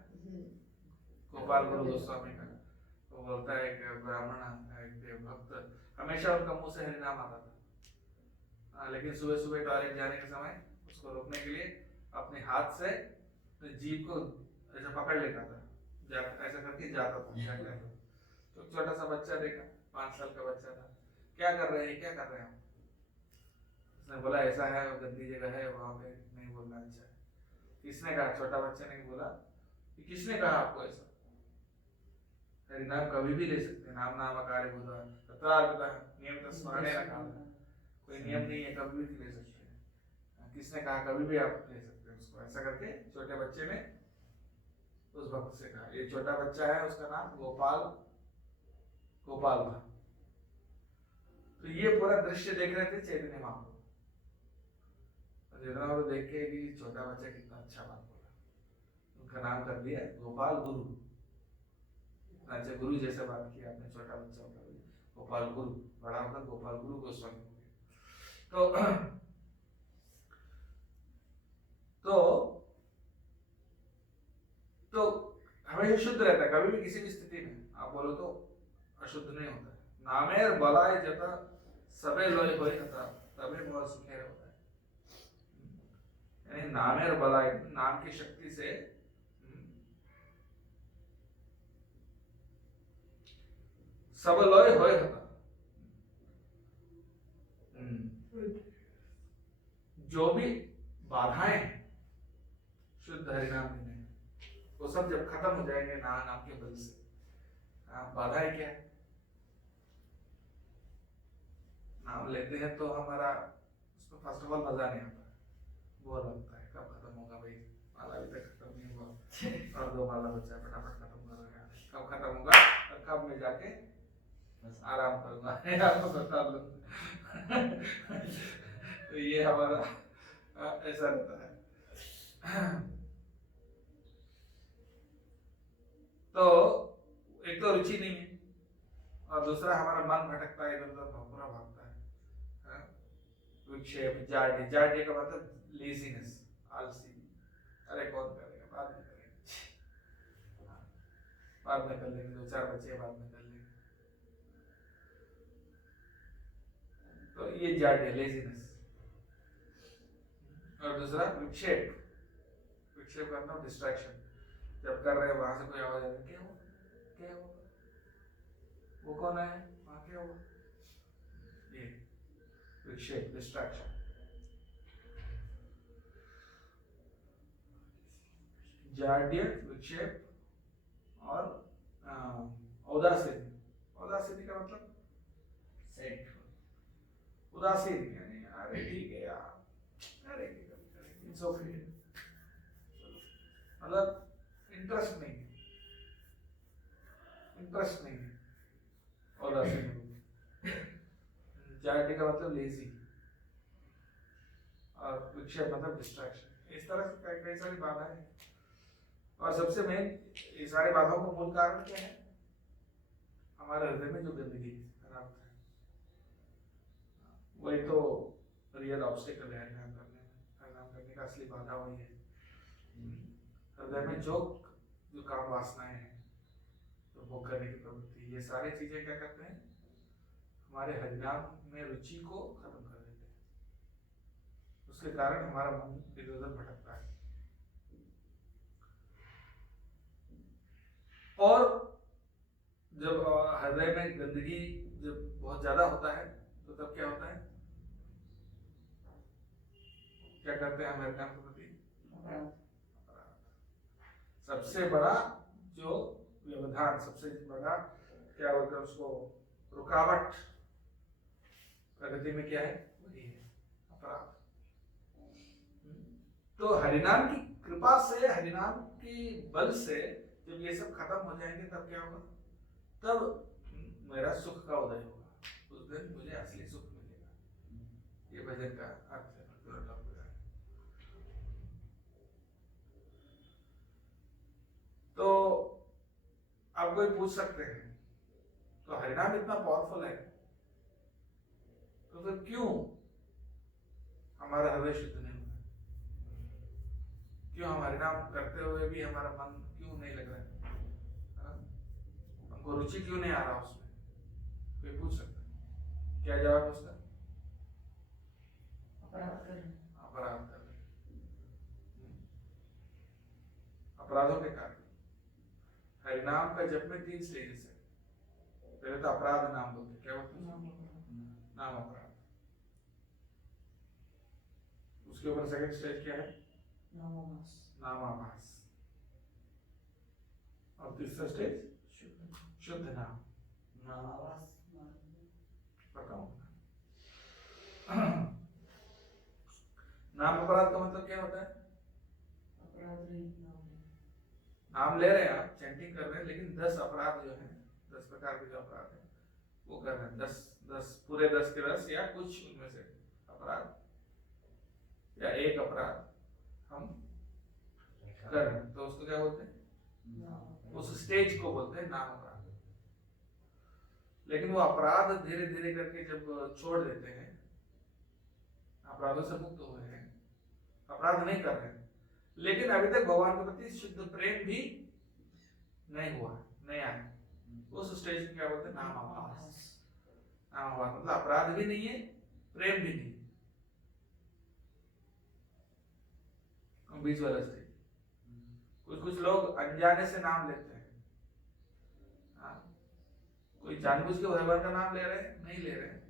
गोपाल गुरु गोस्वामी का, वो बोलता है कि ब्राह्मण एक भक्त हमेशा उनका मुंह से हरिनाम आता था, लेकिन सुबह सुबह टॉयलेट जाने के समय उसको रोकने के लिए अपने हाथ से जीभ को ऐसा पकड़ लेता था, ऐसा करके जाता था। तो छोटा सा बच्चा देखा, 5 साल का बच्चा था, क्या कर रहे हैं, क्या कर रहे हैं? उसने बोला ऐसा है, वो गंदी जगह है, वहां पे नहीं बोलना अच्छा है। किसने कहा? छोटा बच्चे ने बोला कि किसने कहा आपको ऐसा? हरिनाम कभी भी ले सकते हैं, नाम नामकार्य बोला नियम तो स्मरणे रखा, कोई नियम नहीं है, कभी भी ले सकते हैं। किसने कहा? कभी भी आप ले सकते हैं उसको। ऐसा करके छोटे बच्चे ने उस भक्त से कहा। ये छोटा बच्चा है, उसका नाम गोपाल था। तो ये पूरा दृश्य देख रहे थे चैतन्य महाप्रभु, चैतन्य महाप्रभु देख के कि छोटा बच्चा कितना अच्छा बात बोला, उनका नाम कर दिया गोपाल गुरु। अच्छा गुरु जैसे बात किया आपने, छोटा बच्चा होकर गोपाल गुरु, बड़ा होकर गोपाल गुरु गोस्वामी हो गया। तो हमेशा शुद्ध रहता है, कभी भी किसी भी स्थिति में आप बोलो तो अशुद्ध नहीं होता है। नामेर बलाय जता सबे लोय होय तथा तबे मोह सुखेर होता है। यानी नामेर बलाय, नाम की शक्ति से सब लोय होय तथा, जो भी बाधाएं शुद्ध हरिनाम में वो सब जब खत्म हो जाएंगे नाम के बल से। बाधाएं क्या है? नाम लेते हैं तो हमारा उसमें फर्स्ट ऑफ ऑल मजा नहीं आता, बोर लगता है, कब खत्म होगा भाई, माला अभी तक खत्म नहीं हुआ और 2 माला बचा है, फटाफट खत्म कर रहे हैं, कब खत्म होगा और कब मैं जाके आराम करूंगा, आपको बता दूं। तो ये हमारा ऐसा रहता है। तो एक तो रुचि नहीं है, और दूसरा हमारा मन भटकता है, इधर उधर पूरा भागता है। विक्षेप, जाड्य का मतलब लेजीनेस, आलसी, अरे कौन करेगा, बाद में करेंगे, बाद में कर लेंगे, 2-4 बच्चे बाद में कर लेंगे। तो ये जाड्य, लेजीनेस। और दूसरा विक्षेप का मतलब डिस्ट्रैक्शन, जब कर रहे हैं वहां से कोई आवाज आ रही, क्या हुआ, वो कौन है, वहां क्या हुआ, ये विक्षेप, डिस्ट्रैक्शन। जाड्य, विक्षेप और औदासीन। औदासीन का मतलब सेट, उदासीन, यानी अरे ठीक है यार, अरे इट्स ओके, मतलब इंटरेस्ट नहीं है, औदासीन। जाड्य का मतलब लेजी, और विक्षेप मतलब डिस्ट्रैक्शन। इस तरह से कई सारी बाधाएं हैं, और सबसे मेन ये सारी बाधाओं का मूल कारण क्या है? हमारे हृदय में जो गंदगी खराब है, वही तो रियल ऑब्स्टेकल है हरिनाम करने का असली बाधा वही है। हृदय में जो काम वासनाएं हैं, तो भोग करने की प्रवृत्ति, ये सारी चीजें क्या करते हैं? हमारे हरिनाम में रुचि को खत्म कर देते हैं, उसके कारण हमारा मन इधर उधर भटकता है। और जब हृदय में गंदगी जब बहुत ज्यादा होता है, तो तब क्या होता है? क्या करते हैं हम हरिनाम के प्रति? सबसे बड़ा जो व्यवधान, सबसे बड़ा क्या बोलते हैं उसको, रुकावट प्रगति में क्या है, वही है अपराध। तो हरिनाम की कृपा से, हरिनाम की बल से जब ये सब खत्म हो जाएंगे तब क्या होगा, तब मेरा सुख का उदय होगा, उस दिन मुझे असली सुख मिलेगा। ये भजन का अर्थ है। तो आप कोई पूछ सकते हैं, तो हरिनाम इतना पावरफुल है तो फिर क्यों हमारा हृदय शुद्ध नहीं होता, क्यों हम हरिनाम करते हुए भी हमारा मन क्यों नहीं लग रहा है, हमको रुचि क्यों नहीं आ रहा उसमें, कोई पूछ सकता है। क्या जवाब है उसका? अपराध कर रहे हैं। अपराध कर रहे हैं। अपराधों के कारण। हरिनाम का जप में 3 स्टेजेस है। पहले तो अपराध नाम बोलते, क्या बोलते हैं? नाम अपराध। उसके ऊपर सेकंड स्टेज क्या है? नामाभास। और तीसरा स्टेज शुद्ध नाम। नामाभास बताओ। नाम अपराध का मतलब क्या होता है? अपराध रहित नाम। नाम ले रहे हैं आप, चैंटिंग कर रहे हैं, लेकिन 10 अपराध जो है, 10 प्रकार के जो अपराध है वो कर रहे हैं। 10 पूरे 10 के 10 या कुछ उनमें से अपराध या एक अपराध हम कर रहे हैं, तो उसको क्या बोलते हैं? उस स्टेज को बोलते हैं नाम अपराध। लेकिन वो अपराध धीरे धीरे करके जब छोड़ देते हैं, अपराधों से मुक्त हुए हैं, अपराध नहीं कर रहे हैं, लेकिन अभी तक भगवान के प्रति शुद्ध प्रेम भी नहीं हुआ, नहीं आया, उस स्टेज को क्या बोलते हैं? नामाभास। नामाभास मतलब अपराध भी नहीं है, प्रेम भी नहीं, बीच वाला स्टेज। कुछ लोग अनजाने से नाम लेते हैं, कोई जानबूझ के भगवान का नाम ले रहे हैं, नहीं ले रहे हैं,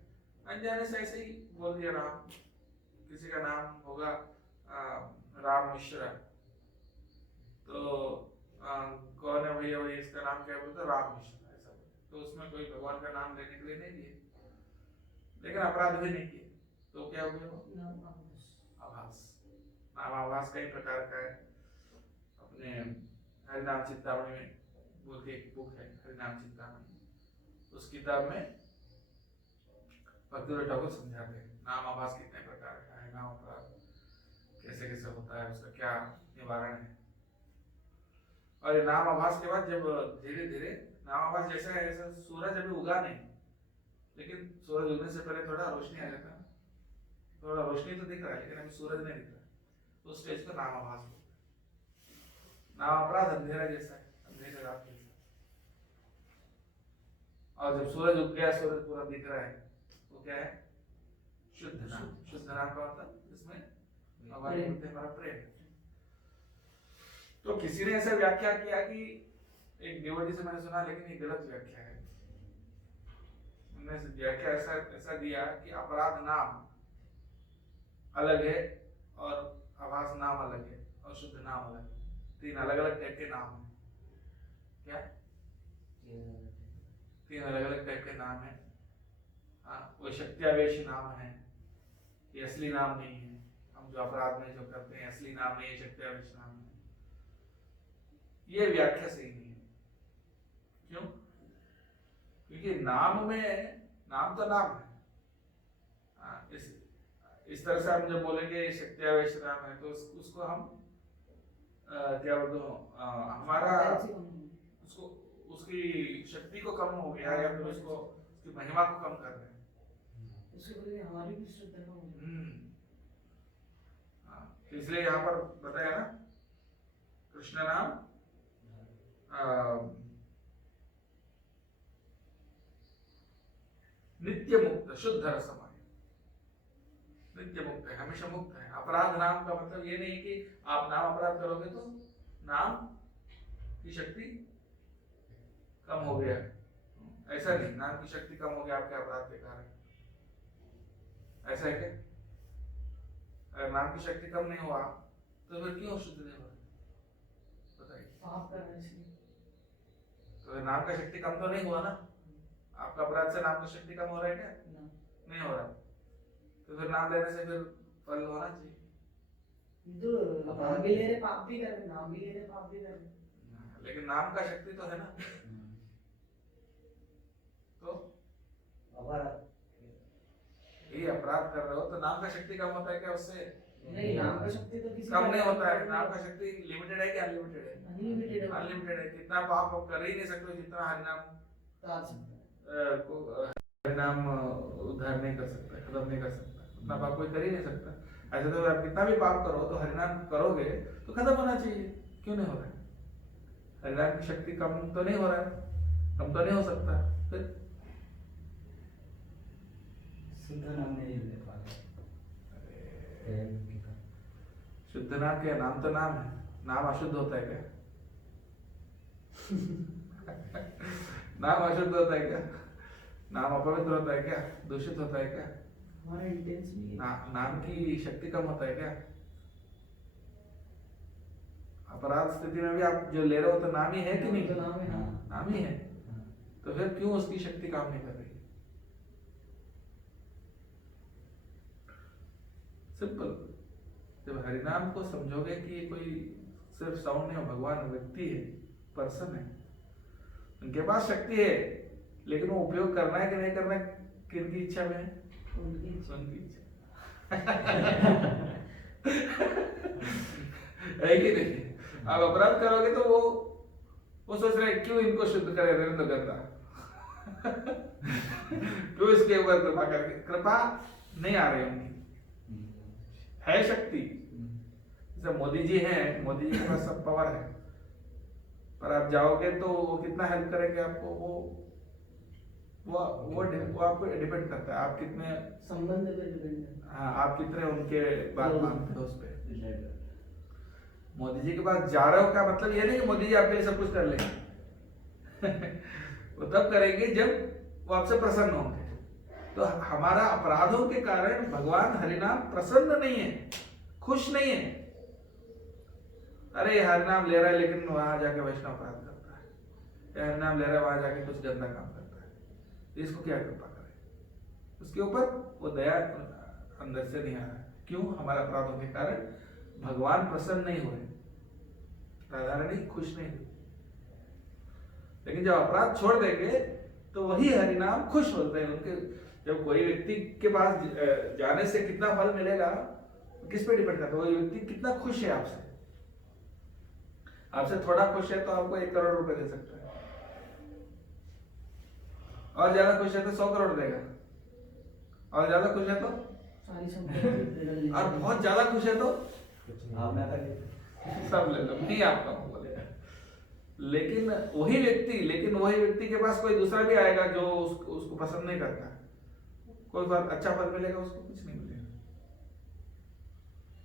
अनजाने से ऐसे ही बोल दिया राम। किसी का नाम होगा राम मिश्रा, तो कौन है भैया, वही इसका नाम क्या बोलते? राम मिश्रा, ऐसा बोलते। तो उसमें कोई भगवान का नाम लेने के लिए नहीं दिए, लेकिन अपराध भी नहीं किए, तो क्या हो गया? आभास। नामाभास कई प्रकार का है। अपने हरिनाम चिंतामणि में बोल के एक बुक है, हरिनाम चिंतामणि, उस किताब में भक्ति ठाकुर समझाते हैं नाम आभास कितने प्रकार का है, नाम अपराध कैसे कैसे होता है, उसका क्या निवारण है। और ये नाम आभास के बाद जब धीरे धीरे नाम आभास जैसा है, ऐसा सूरज अभी उगा नहीं, लेकिन सूरज उगने से पहले थोड़ा रोशनी आ जाता है, थोड़ा रोशनी तो दिख रहा है, लेकिन अभी सूरज नहीं दिख रहा, तो उस स्टेज का नाम आभास बोलते हैं। नाम अपराध अंधेरा जैसा है, अंधेरे रात जैसा। और जब सूरज उग गया, सूरज पूरा दिख रहा है, वो क्या है? शुद्ध नाम। शुद्ध नाम का मतलब जिसमें हमारा प्रेम। तो किसी ने ऐसा व्याख्या किया कि, एक डिवोटी से मैंने सुना, लेकिन ये गलत व्याख्या है। उन्होंने व्याख्या ऐसा दिया कि अपराध नाम अलग है और आभास नाम अलग है और शुद्ध नाम अलग है। 3 अलग अलग टाइप के नाम है। क्या? 3 अलग अलग टाइप के नाम है। वो शक्त्यावेश नाम है, ये असली नाम नहीं है। हम जो अपराध में जो करते हैं, असली नाम नहीं है, शक्त्यावेश नाम है। ये व्याख्या सही नहीं है। क्यों? क्योंकि नाम में, नाम तो नाम है। इस तरह से हम जब बोलेंगे शक्त्यावेश नाम है, तो उसको हम क्या बोलते हो, हमारा उसको, उसकी शक्ति को कम हो गया, या फिर उसको, उसकी महिमा को कम कर रहे हैं। हमारी भी श्रद्धा कम होगी। इसलिए यहाँ पर बताया ना, कृष्ण नाम नित्य मुक्त शुद्ध रसमय, नित्य मुक्त है, हमेशा मुक्त है। अपराध नाम का मतलब ये नहीं कि आप नाम अपराध करोगे तो नाम की शक्ति कम हो गया, ऐसा नहीं। नाम की शक्ति कम हो गया आपके अपराध के कारण, ऐसा है क्या? अगर नाम की शक्ति कम नहीं हुआ तो फिर क्यों शुद्ध नहीं हुआ? बताइए। पाप करने से। तो नाम का शक्ति कम तो नहीं हुआ ना, आपका अपराध से नाम की शक्ति कम हो रहा है क्या? ना नहीं हो रहा। तो फिर नाम लेने से फिर फल होना चाहिए। तो नाम भी ले रहे पाप भी कर रहे, नाम भी ले रहे पाप भी कर रहे। लेकिन नाम का शक्ति तो है ना। तो ये अपराध कर रहे हो तो नाम का शक्ति कम होता है क्या उससे? नहीं, नाम का शक्ति तो किसी कम नहीं होता है। नाम का शक्ति लिमिटेड है कि अनलिमिटेड है? अनलिमिटेड है। अनलिमिटेड है। कितना पाप आप कर ही नहीं सकते जितना हरिनाम ताज सकता है। को हरिनाम उद्धार नहीं कर सकता, खत्म नहीं कर सकता। उतना पाप कोई कर ही नहीं सकता। ऐसे तो आप कितना भी पाप करो तो हरिनाम करोगे तो खत्म होना चाहिए। क्यों नहीं हो रहा है? हरिनाम की शक्ति कम तो नहीं हो रहा है, कम तो नहीं हो सकता। फिर शुद्ध नाम नहीं ले पाते। शुद्ध नाम क्या? नाम तो नाम है। नाम अशुद्ध होता है क्या? नाम अशुद्ध होता है क्या? नाम अपवित्र होता है क्या? दूषित होता है क्या? हमारा इंटेंस भी है। नाम की शक्ति कम होता है क्या? अपराध स्थिति में भी आप जो ले रहे हो तो नाम ही है कि नहीं? तो नाम है ना। नाम ही है। तो फिर क्यों उसकी शक्ति काम नहीं कर रही? सिंपल। जब हरिनाम को समझोगे कि ये कोई सिर्फ साउंड नहीं हो, भगवान व्यक्ति है, पर्सन है, उनके पास शक्ति है, लेकिन वो उपयोग करना है कि नहीं करना है किनकी इच्छा में है? उनकी इच्छा। उनकी इच्छा है कि नहीं? आप अपराध करोगे तो वो सोच रहे हैं क्यों इनको शुद्ध करे, रहने दो गंदा। क्यों इसके ऊपर कृपा करके? कृपा नहीं आ रही उनकी, है शक्ति। जैसे मोदी जी हैं, मोदी जी के पास सब पावर है, पर आप जाओगे तो वो कितना हेल्प करेंगे आपको? वो आपको डिपेंड करता है आप कितने संबंध पे डिपेंड है। हाँ, आप कितने उनके बात मानते हो उस पे। मोदी जी के पास जा रहे हो क्या मतलब ये नहीं कि मोदी जी आपके लिए सब कुछ कर लेंगे। वो तब करेंगे जब वो आपसे प्रसन्न होंगे। तो हमारा अपराधों के कारण भगवान हरिनाम प्रसन्न नहीं है, खुश नहीं है। अरे हरिनाम ले रहा है लेकिन वहां जाके वैष्णव अपराध करता है, या हरिनाम ले रहा है वहां जाके कुछ गंदा काम करता है, इसको क्या कृपा करे? उसके ऊपर वो दया अंदर से नहीं आ रहा है। क्यों? हमारे अपराधों के कारण भगवान प्रसन्न नहीं हो रहे, राधा रानी खुश नहीं हुई। लेकिन जब अपराध छोड़ देंगे तो वही हरिनाम खुश होते हैं उनके। जब कोई व्यक्ति के पास जाने से कितना फल मिलेगा किस पे डिपेंड करता है? वही व्यक्ति कितना खुश है आपसे। आपसे थोड़ा खुश है तो आपको 1 करोड़ रुपए दे सकता है, और ज्यादा खुश है तो 100 करोड़ देगा, और ज्यादा खुश है तो सारी संपत्ति और बहुत ज्यादा खुश है तो आप सब ले लो, नहीं आपका बोलेगा। लेकिन वही व्यक्ति के पास कोई दूसरा भी आएगा जो उसको पसंद नहीं करता, कोई फल अच्छा फल मिलेगा उसको? कुछ नहीं मिलेगा।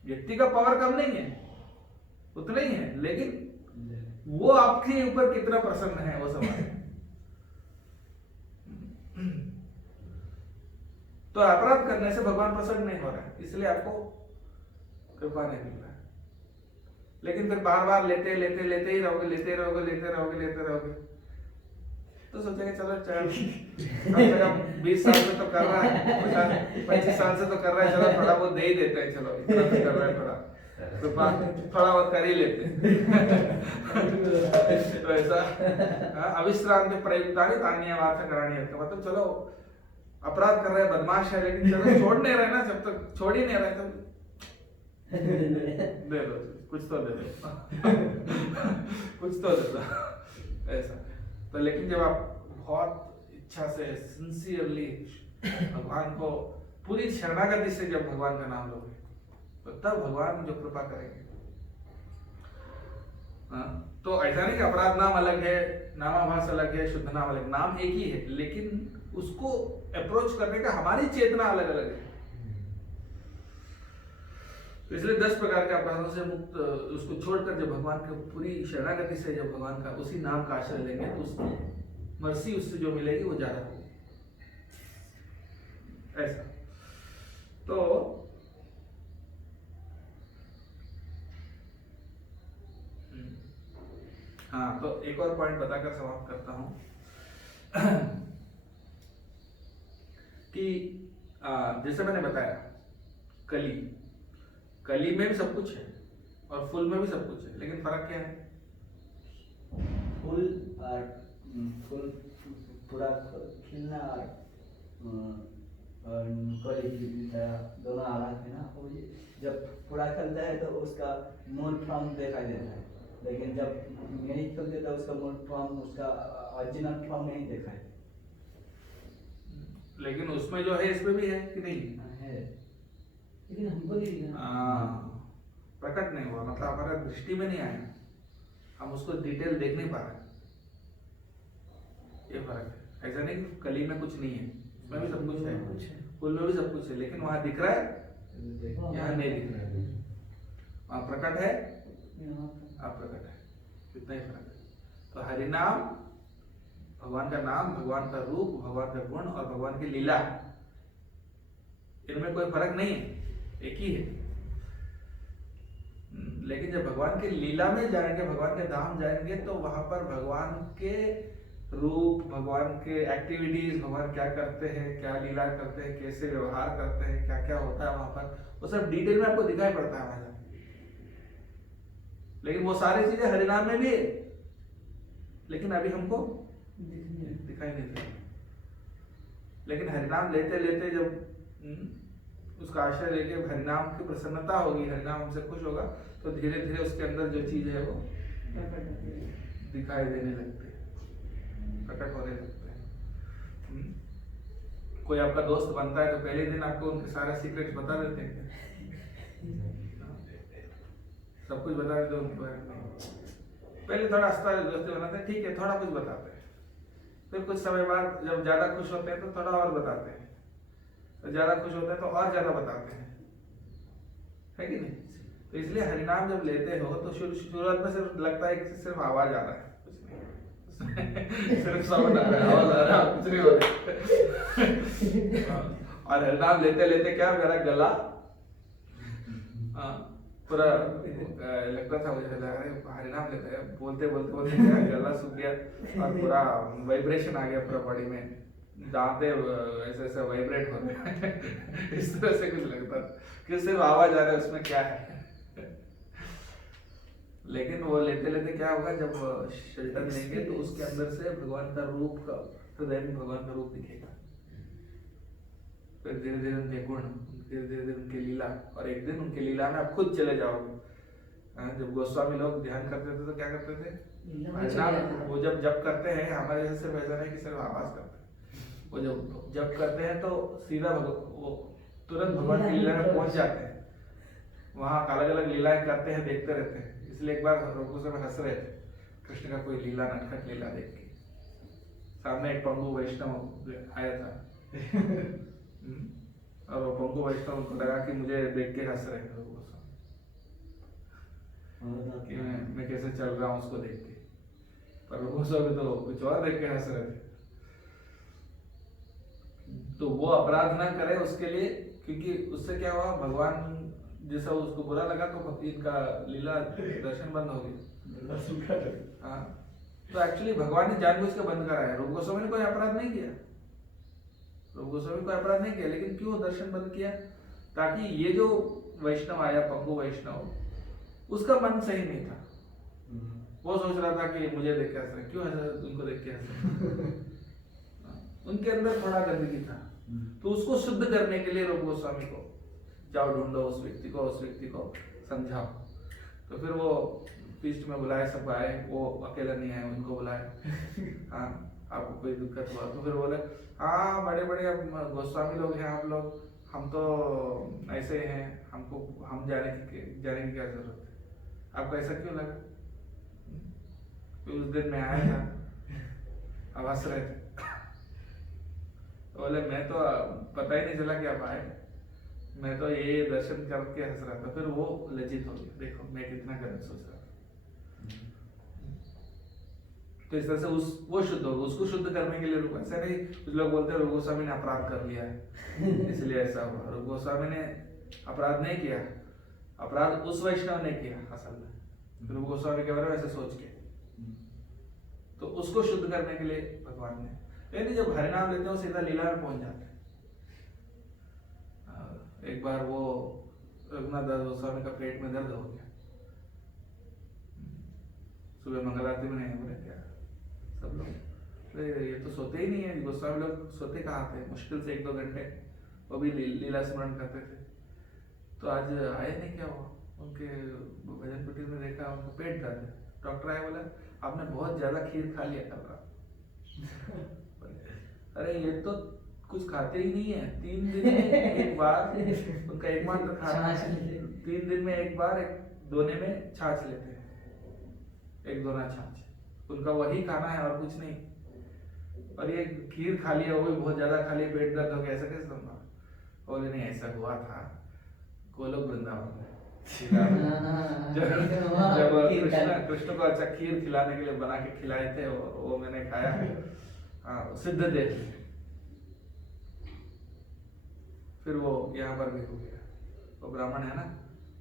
व्यक्ति का पावर कम नहीं है, उतना ही है, लेकिन वो आपके ऊपर कितना प्रसन्न है वो सवाल है। तो अपराध करने से भगवान प्रसन्न नहीं हो रहा है, इसलिए आपको कृपा नहीं मिल रहा है। लेकिन फिर बार बार लेते ही रहोगे तो सोचेंगे चलो कम से कम 20 साल से तो कर रहा है, 25 साल से तो कर रहा है, चलो थोड़ा बहुत दे ही देते हैं, चलो इतना तो कर रहा है, थोड़ा बहुत कर ही लेते हैं। तो ऐसा अविश्रांत प्रयुक्तानि तान्यवाच कराणीयः का मतलब चलो अपराध कर रहे हैं, बदमाश है, लेकिन चलो छोड़ नहीं रहे ना, जब तक छोड़ ही नहीं रहे तो दे दो, कुछ तो दे दो। कुछ तो दे दो ऐसा। तो लेकिन जब आप बहुत इच्छा से सिंसियरली भगवान को पूरी शरणागति से जब भगवान का नाम लोगे तो तब भगवान जो कृपा करेंगे। तो ऐसा नहीं कि अपराध नाम अलग है, नामाभास अलग है, शुद्ध नाम अलग, नाम एक ही है, लेकिन उसको अप्रोच करने का हमारी चेतना अलग अलग है। तो इसलिए 10 प्रकार के अपराधों से मुक्त उसको छोड़कर जब भगवान के पूरी शरणागति से जब भगवान का उसी नाम का आश्रय लेंगे तो उसकी मर्सी उससे जो मिलेगी वो ज्यादा होगी। ऐसा। तो हाँ, तो एक और पॉइंट बताकर समाप्त करता हूं। जैसे मैंने बताया कली, कली में भी सब कुछ है और फूल में भी सब कुछ है, लेकिन फर्क क्या है? फूल और फूल पूरा खिलना और कली की तरह दोनों अलग है ना। वो जब पूरा खिलता है तो उसका मूल फॉर्म दिखाई देता है, लेकिन जब नहीं खिलते तो उसका मूल फॉर्म, उसका ओरिजिनल फॉर्म नहीं दिखाई लेकिन उसमें जो है इसमें भी है कि नहीं है। लेकिन हमको नहीं दिखा। प्रकट नहीं हुआ, मतलब हमारा दृष्टि में नहीं आया, हम उसको डिटेल देख नहीं पा रहे, ये फर्क है। ऐसा नहीं कि कली में कुछ नहीं है, उसमें भी सब कुछ है, फूल में भी सब कुछ है, लेकिन वहां दिख रहा है, यहाँ नहीं दिख रहा है। वहां प्रकट है, अप्रकट है, इतना ही फर्क है। तो हरिनाम भगवान का नाम, भगवान का रूप, भगवान का गुण और भगवान की लीला, इनमें कोई फर्क नहीं है, एक ही है। लेकिन जब भगवान की लीला में जाएंगे, भगवान के धाम जाएंगे, तो वहां पर भगवान के रूप, भगवान के एक्टिविटीज, भगवान क्या करते हैं, क्या लीला करते हैं, कैसे व्यवहार करते हैं, क्या क्या होता है वहां पर, वो सब डिटेल में आपको दिखाई पड़ता है वहां। लेकिन वो सारी चीजें हरिनाम में भी है, लेकिन अभी हमको दिखाई नहीं देता। लेकिन हरिनाम लेते लेते जब उसका आश्रय लेके हरिनाम की प्रसन्नता होगी, हरिनाम हमसे खुश होगा, तो धीरे धीरे उसके अंदर जो चीज है वो दिखाई देने लगते हैं, प्रकट होने लगते हैं। कोई आपका दोस्त बनता है तो पहले दिन आपको उनके सारे सीक्रेट्स बता देते हैं, सब कुछ बता देते उनको। पहले थोड़ा दोस्ती बनाते हैं, ठीक है, थोड़ा कुछ बताते हैं, फिर कुछ समय बाद जब ज्यादा खुश होते हैं तो थोड़ा और बताते हैं, तो ज्यादा खुश होते हैं तो और ज्यादा बताते हैं, है कि नहीं? तो इसलिए हरिनाम जब लेते हो तो शुरुआत में सिर्फ लगता है कि सिर्फ आवाज आ रहा है, कुछ नहीं सिर्फ साउंड आ रहा है, आवाज आ रहा है, कुछ नहीं हो रहा। और हरिनाम लेते लेते क्या मेरा गला पूरा लगता था, मुझे लगा हरिनाम लेते हैं, बोलते बोलते बोलते क्या गला सूख गया और पूरा वाइब्रेशन आ गया पूरा बॉडी में, दांते ऐसे ऐसे वाइब्रेट हो रहे इस तरह से कुछ लगता कि सिर्फ आवाज आ रहा है, उसमें क्या है। लेकिन वो लेते लेते क्या होगा, जब शेल्टर लेंगे तो उसके अंदर से भगवान का रूप का, हृदय में भगवान का रूप दिखेगा, फिर धीरे धीरे उनके गुण, धीरे धीरे उनकी लीला, और एक दिन उनकी लीला में आप खुद चले जाओगे। जब गोस्वामी लोग ध्यान करते थे तो क्या करते थे, वो जब करते हैं, हमारे जैसे सिर्फ ऐसा नहीं कि सिर्फ आवाज करते हैं, वो जब करते हैं तो सीधा वो तुरंत भगवान की लीला में पहुंच जाते हैं, वहां अलग अलग लीलाएं करते हैं, देखते रहते हैं। इसलिए एक बार गोस्वामी हंस रहे थे कृष्ण का कोई लीला, नटखट लीला देख के, सामने एक पंगु वैष्णव आया था और वो पंगु वैष्णव को लगा कि मुझे देख के हंस रहे हैं कि मैं कैसे चल रहा हूँ उसको देख के, पर गोस्वामी तो कुछ और देख के हंस रहे थे। तो वो अपराध ना करे उसके लिए, क्योंकि उससे क्या हुआ, भगवान जैसा उसको बुरा लगा तो भक्ति का लीला दर्शन बंद हो गया। हाँ, तो एक्चुअली भगवान ने जानबूझ के बंद करा है। रूप गोस्वामी ने कोई अपराध नहीं किया, रूप गोस्वामी कोई अपराध नहीं किया, लेकिन क्यों दर्शन बंद किया, ताकि ये जो वैष्णव आया, पंगु वैष्णव, उसका मन सही नहीं था, वो सोच रहा था कि मुझे देख के हंस रहे, क्यों हंस, उनको देख के हंस उनके अंदर थोड़ा गंदगी था, तो उसको शुद्ध करने के लिए रूप गोस्वामी को जाओ ढूंढो उस व्यक्ति को समझाओ। तो फिर वो फीस्ट में बुलाए, सब आए, वो अकेला नहीं आए, उनको बुलाए, हाँ आपको कोई दिक्कत हुआ तो फिर बोले हाँ बड़े बड़े गोस्वामी लोग हैं आप लोग, हम तो ऐसे हैं, हम जाने की क्या जरूरत है, आपको ऐसा क्यों लगा, उस दिन मैं आया था, अब हंस रहे थे। तो बोले मैं तो पता ही नहीं चला कि आप आए, मैं तो ये दर्शन करके हंस रहा था। फिर वो लज्जित हो गया, देखो मैं कितना गलत सोच रहा था। तो इस तरह से वो शुद्ध होगा, उसको शुद्ध करने के लिए रूप, ऐसा नहीं कुछ लोग बोलते हैं रूप गोस्वामी ने अपराध कर लिया है इसलिए ऐसा हुआ। रूप गोस्वामी ने अपराध नहीं किया, अपराध उस वैष्णव ने किया असल में, रूप गोस्वामी के बारे में ऐसे सोच के, तो उसको शुद्ध करने के लिए भगवान ने, लेकिन जब हरिनाम लेते हो सीधा लीला में पहुंच जाते हैं। एक बार वो रघुनाथ दास गोस्वामी का पेट में दर्द हो गया, सुबह मंगल आरती में नहीं बोले क्या सब लोग, अरे ये तो सोते ही नहीं है, गोस्वामी लोग सोते कहाँ थे, मुश्किल से 1-2 घंटे वो भी लीला स्मरण करते थे। तो आज आए नहीं, क्या हुआ, उनके भजन कुटीर में देखा उनका पेट दर्द है। डॉक्टर आया, बोला आपने बहुत ज्यादा खीर खा लिया कल रात। अरे ये तो कुछ खाते ही नहीं है, 3 दिन में एक बार उनका एकमात्र खाना है, 3 दिन में एक बार एक दोने में छाछ लेते हैं, 1 दोना छाछ, उनका वही खाना है और कुछ नहीं। और ये खीर खा लिया, वो भी बहुत ज्यादा खा लिया, पेट दर्द हो गया, ऐसा कैसे संभव? बोले नहीं, ऐसा हुआ था गोलोक वृंदावन में। जब कृष्ण को अच्छा खीर खिलाने के लिए बना के खिलाए थे, वो मैंने खाया। हाँ, सिद्ध देव। फिर वो यहाँ पर भी हो गया, वो ब्राह्मण है ना,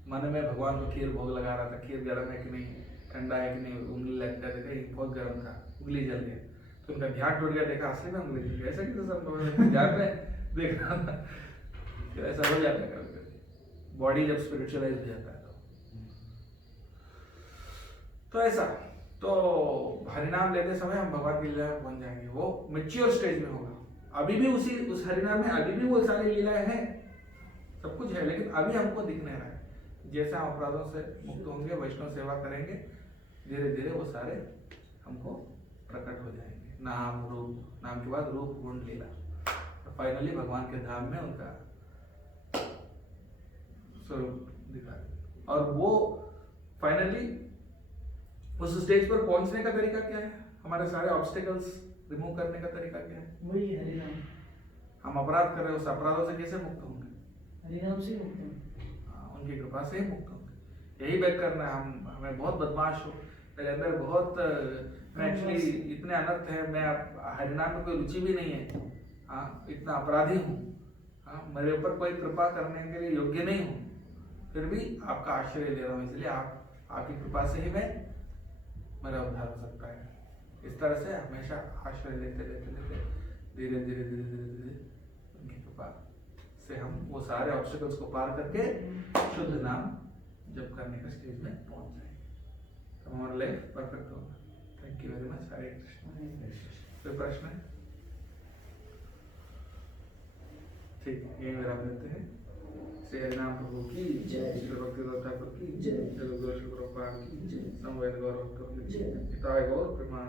मन में भगवान को खीर भोग लगा रहा था, खीर गर्म है कि नहीं, ठंडा है कि नहीं, उंगली लगता था, बहुत गर्म था, उंगली जल गया। तो उनका ध्यान टूट गया, देखा असली में उंगली जल गई, ऐसा कैसे संभव है? ध्यान में देख रहा था, तो ऐसा हो जाता है कभी कभी, बॉडी जब स्पिरिचुअलाइज हो जाता है तो ऐसा। तो हरिनाम लेते समय हम भगवान की लीला में बन जाएंगे, वो मैच्योर स्टेज में होगा। अभी भी उस हरिनाम में अभी भी वो सारी लीलाएं हैं, सब कुछ है, लेकिन अभी हमको दिख नहीं रहा है। जैसे हम अपराधों से मुक्त होंगे, वैष्णव सेवा करेंगे, धीरे धीरे वो सारे हमको प्रकट हो जाएंगे। नाम रूप, नाम के बाद रूप गुण लीला, तो फाइनली भगवान के धाम में उनका स्वरूप दिखा। और वो फाइनली उस स्टेज पर पहुंचने का तरीका क्या है? हमारे सारे ऑब्स्टिकल्स रिमूव करने का तरीका क्या है? वही हरिनाम। हम अपराध कर रहे हैं, उस अपराधों से कैसे मुक्त होंगे? हरिनाम से मुक्त होंगे। उनकी कृपा से ही मुक्त होंगे। यही बैक करना है। हमें बहुत बदमाश हो, मेरे अंदर बहुत एक्चुअली इतने अनर्थ है, मैं हरिनाम में कोई रुचि भी नहीं है, हाँ, इतना अपराधी हूँ, हाँ, मेरे ऊपर कोई कृपा करने के लिए योग्य नहीं हूँ, फिर भी आपका आश्रय ले रहा हूँ, इसलिए आपकी कृपा से ही मेरा उद्धार हो सकता है। इस तरह से हमेशा आश्रय लेते लेते लेते धीरे धीरे धीरे धीरे धीरे उनकी कृपा से हम वो सारे ऑब्स्टिकल्स को पार करके शुद्ध नाम जप करने का स्टेज में पहुंच जाएंगे, तो हमारा लाइफ परफेक्ट होगा। Thank you very much. Hare Krishna. कोई प्रश्न है? ठीक, यही मेरा देते हैं। श्री हरिनाम प्रभु की जय, श्री भक्तिवेदांत ठाकुर की जय, जगत गुरु श्री प्रभुपाद की जय, नमो वेद गौरव की जय, हिताय गौर प्रमाण।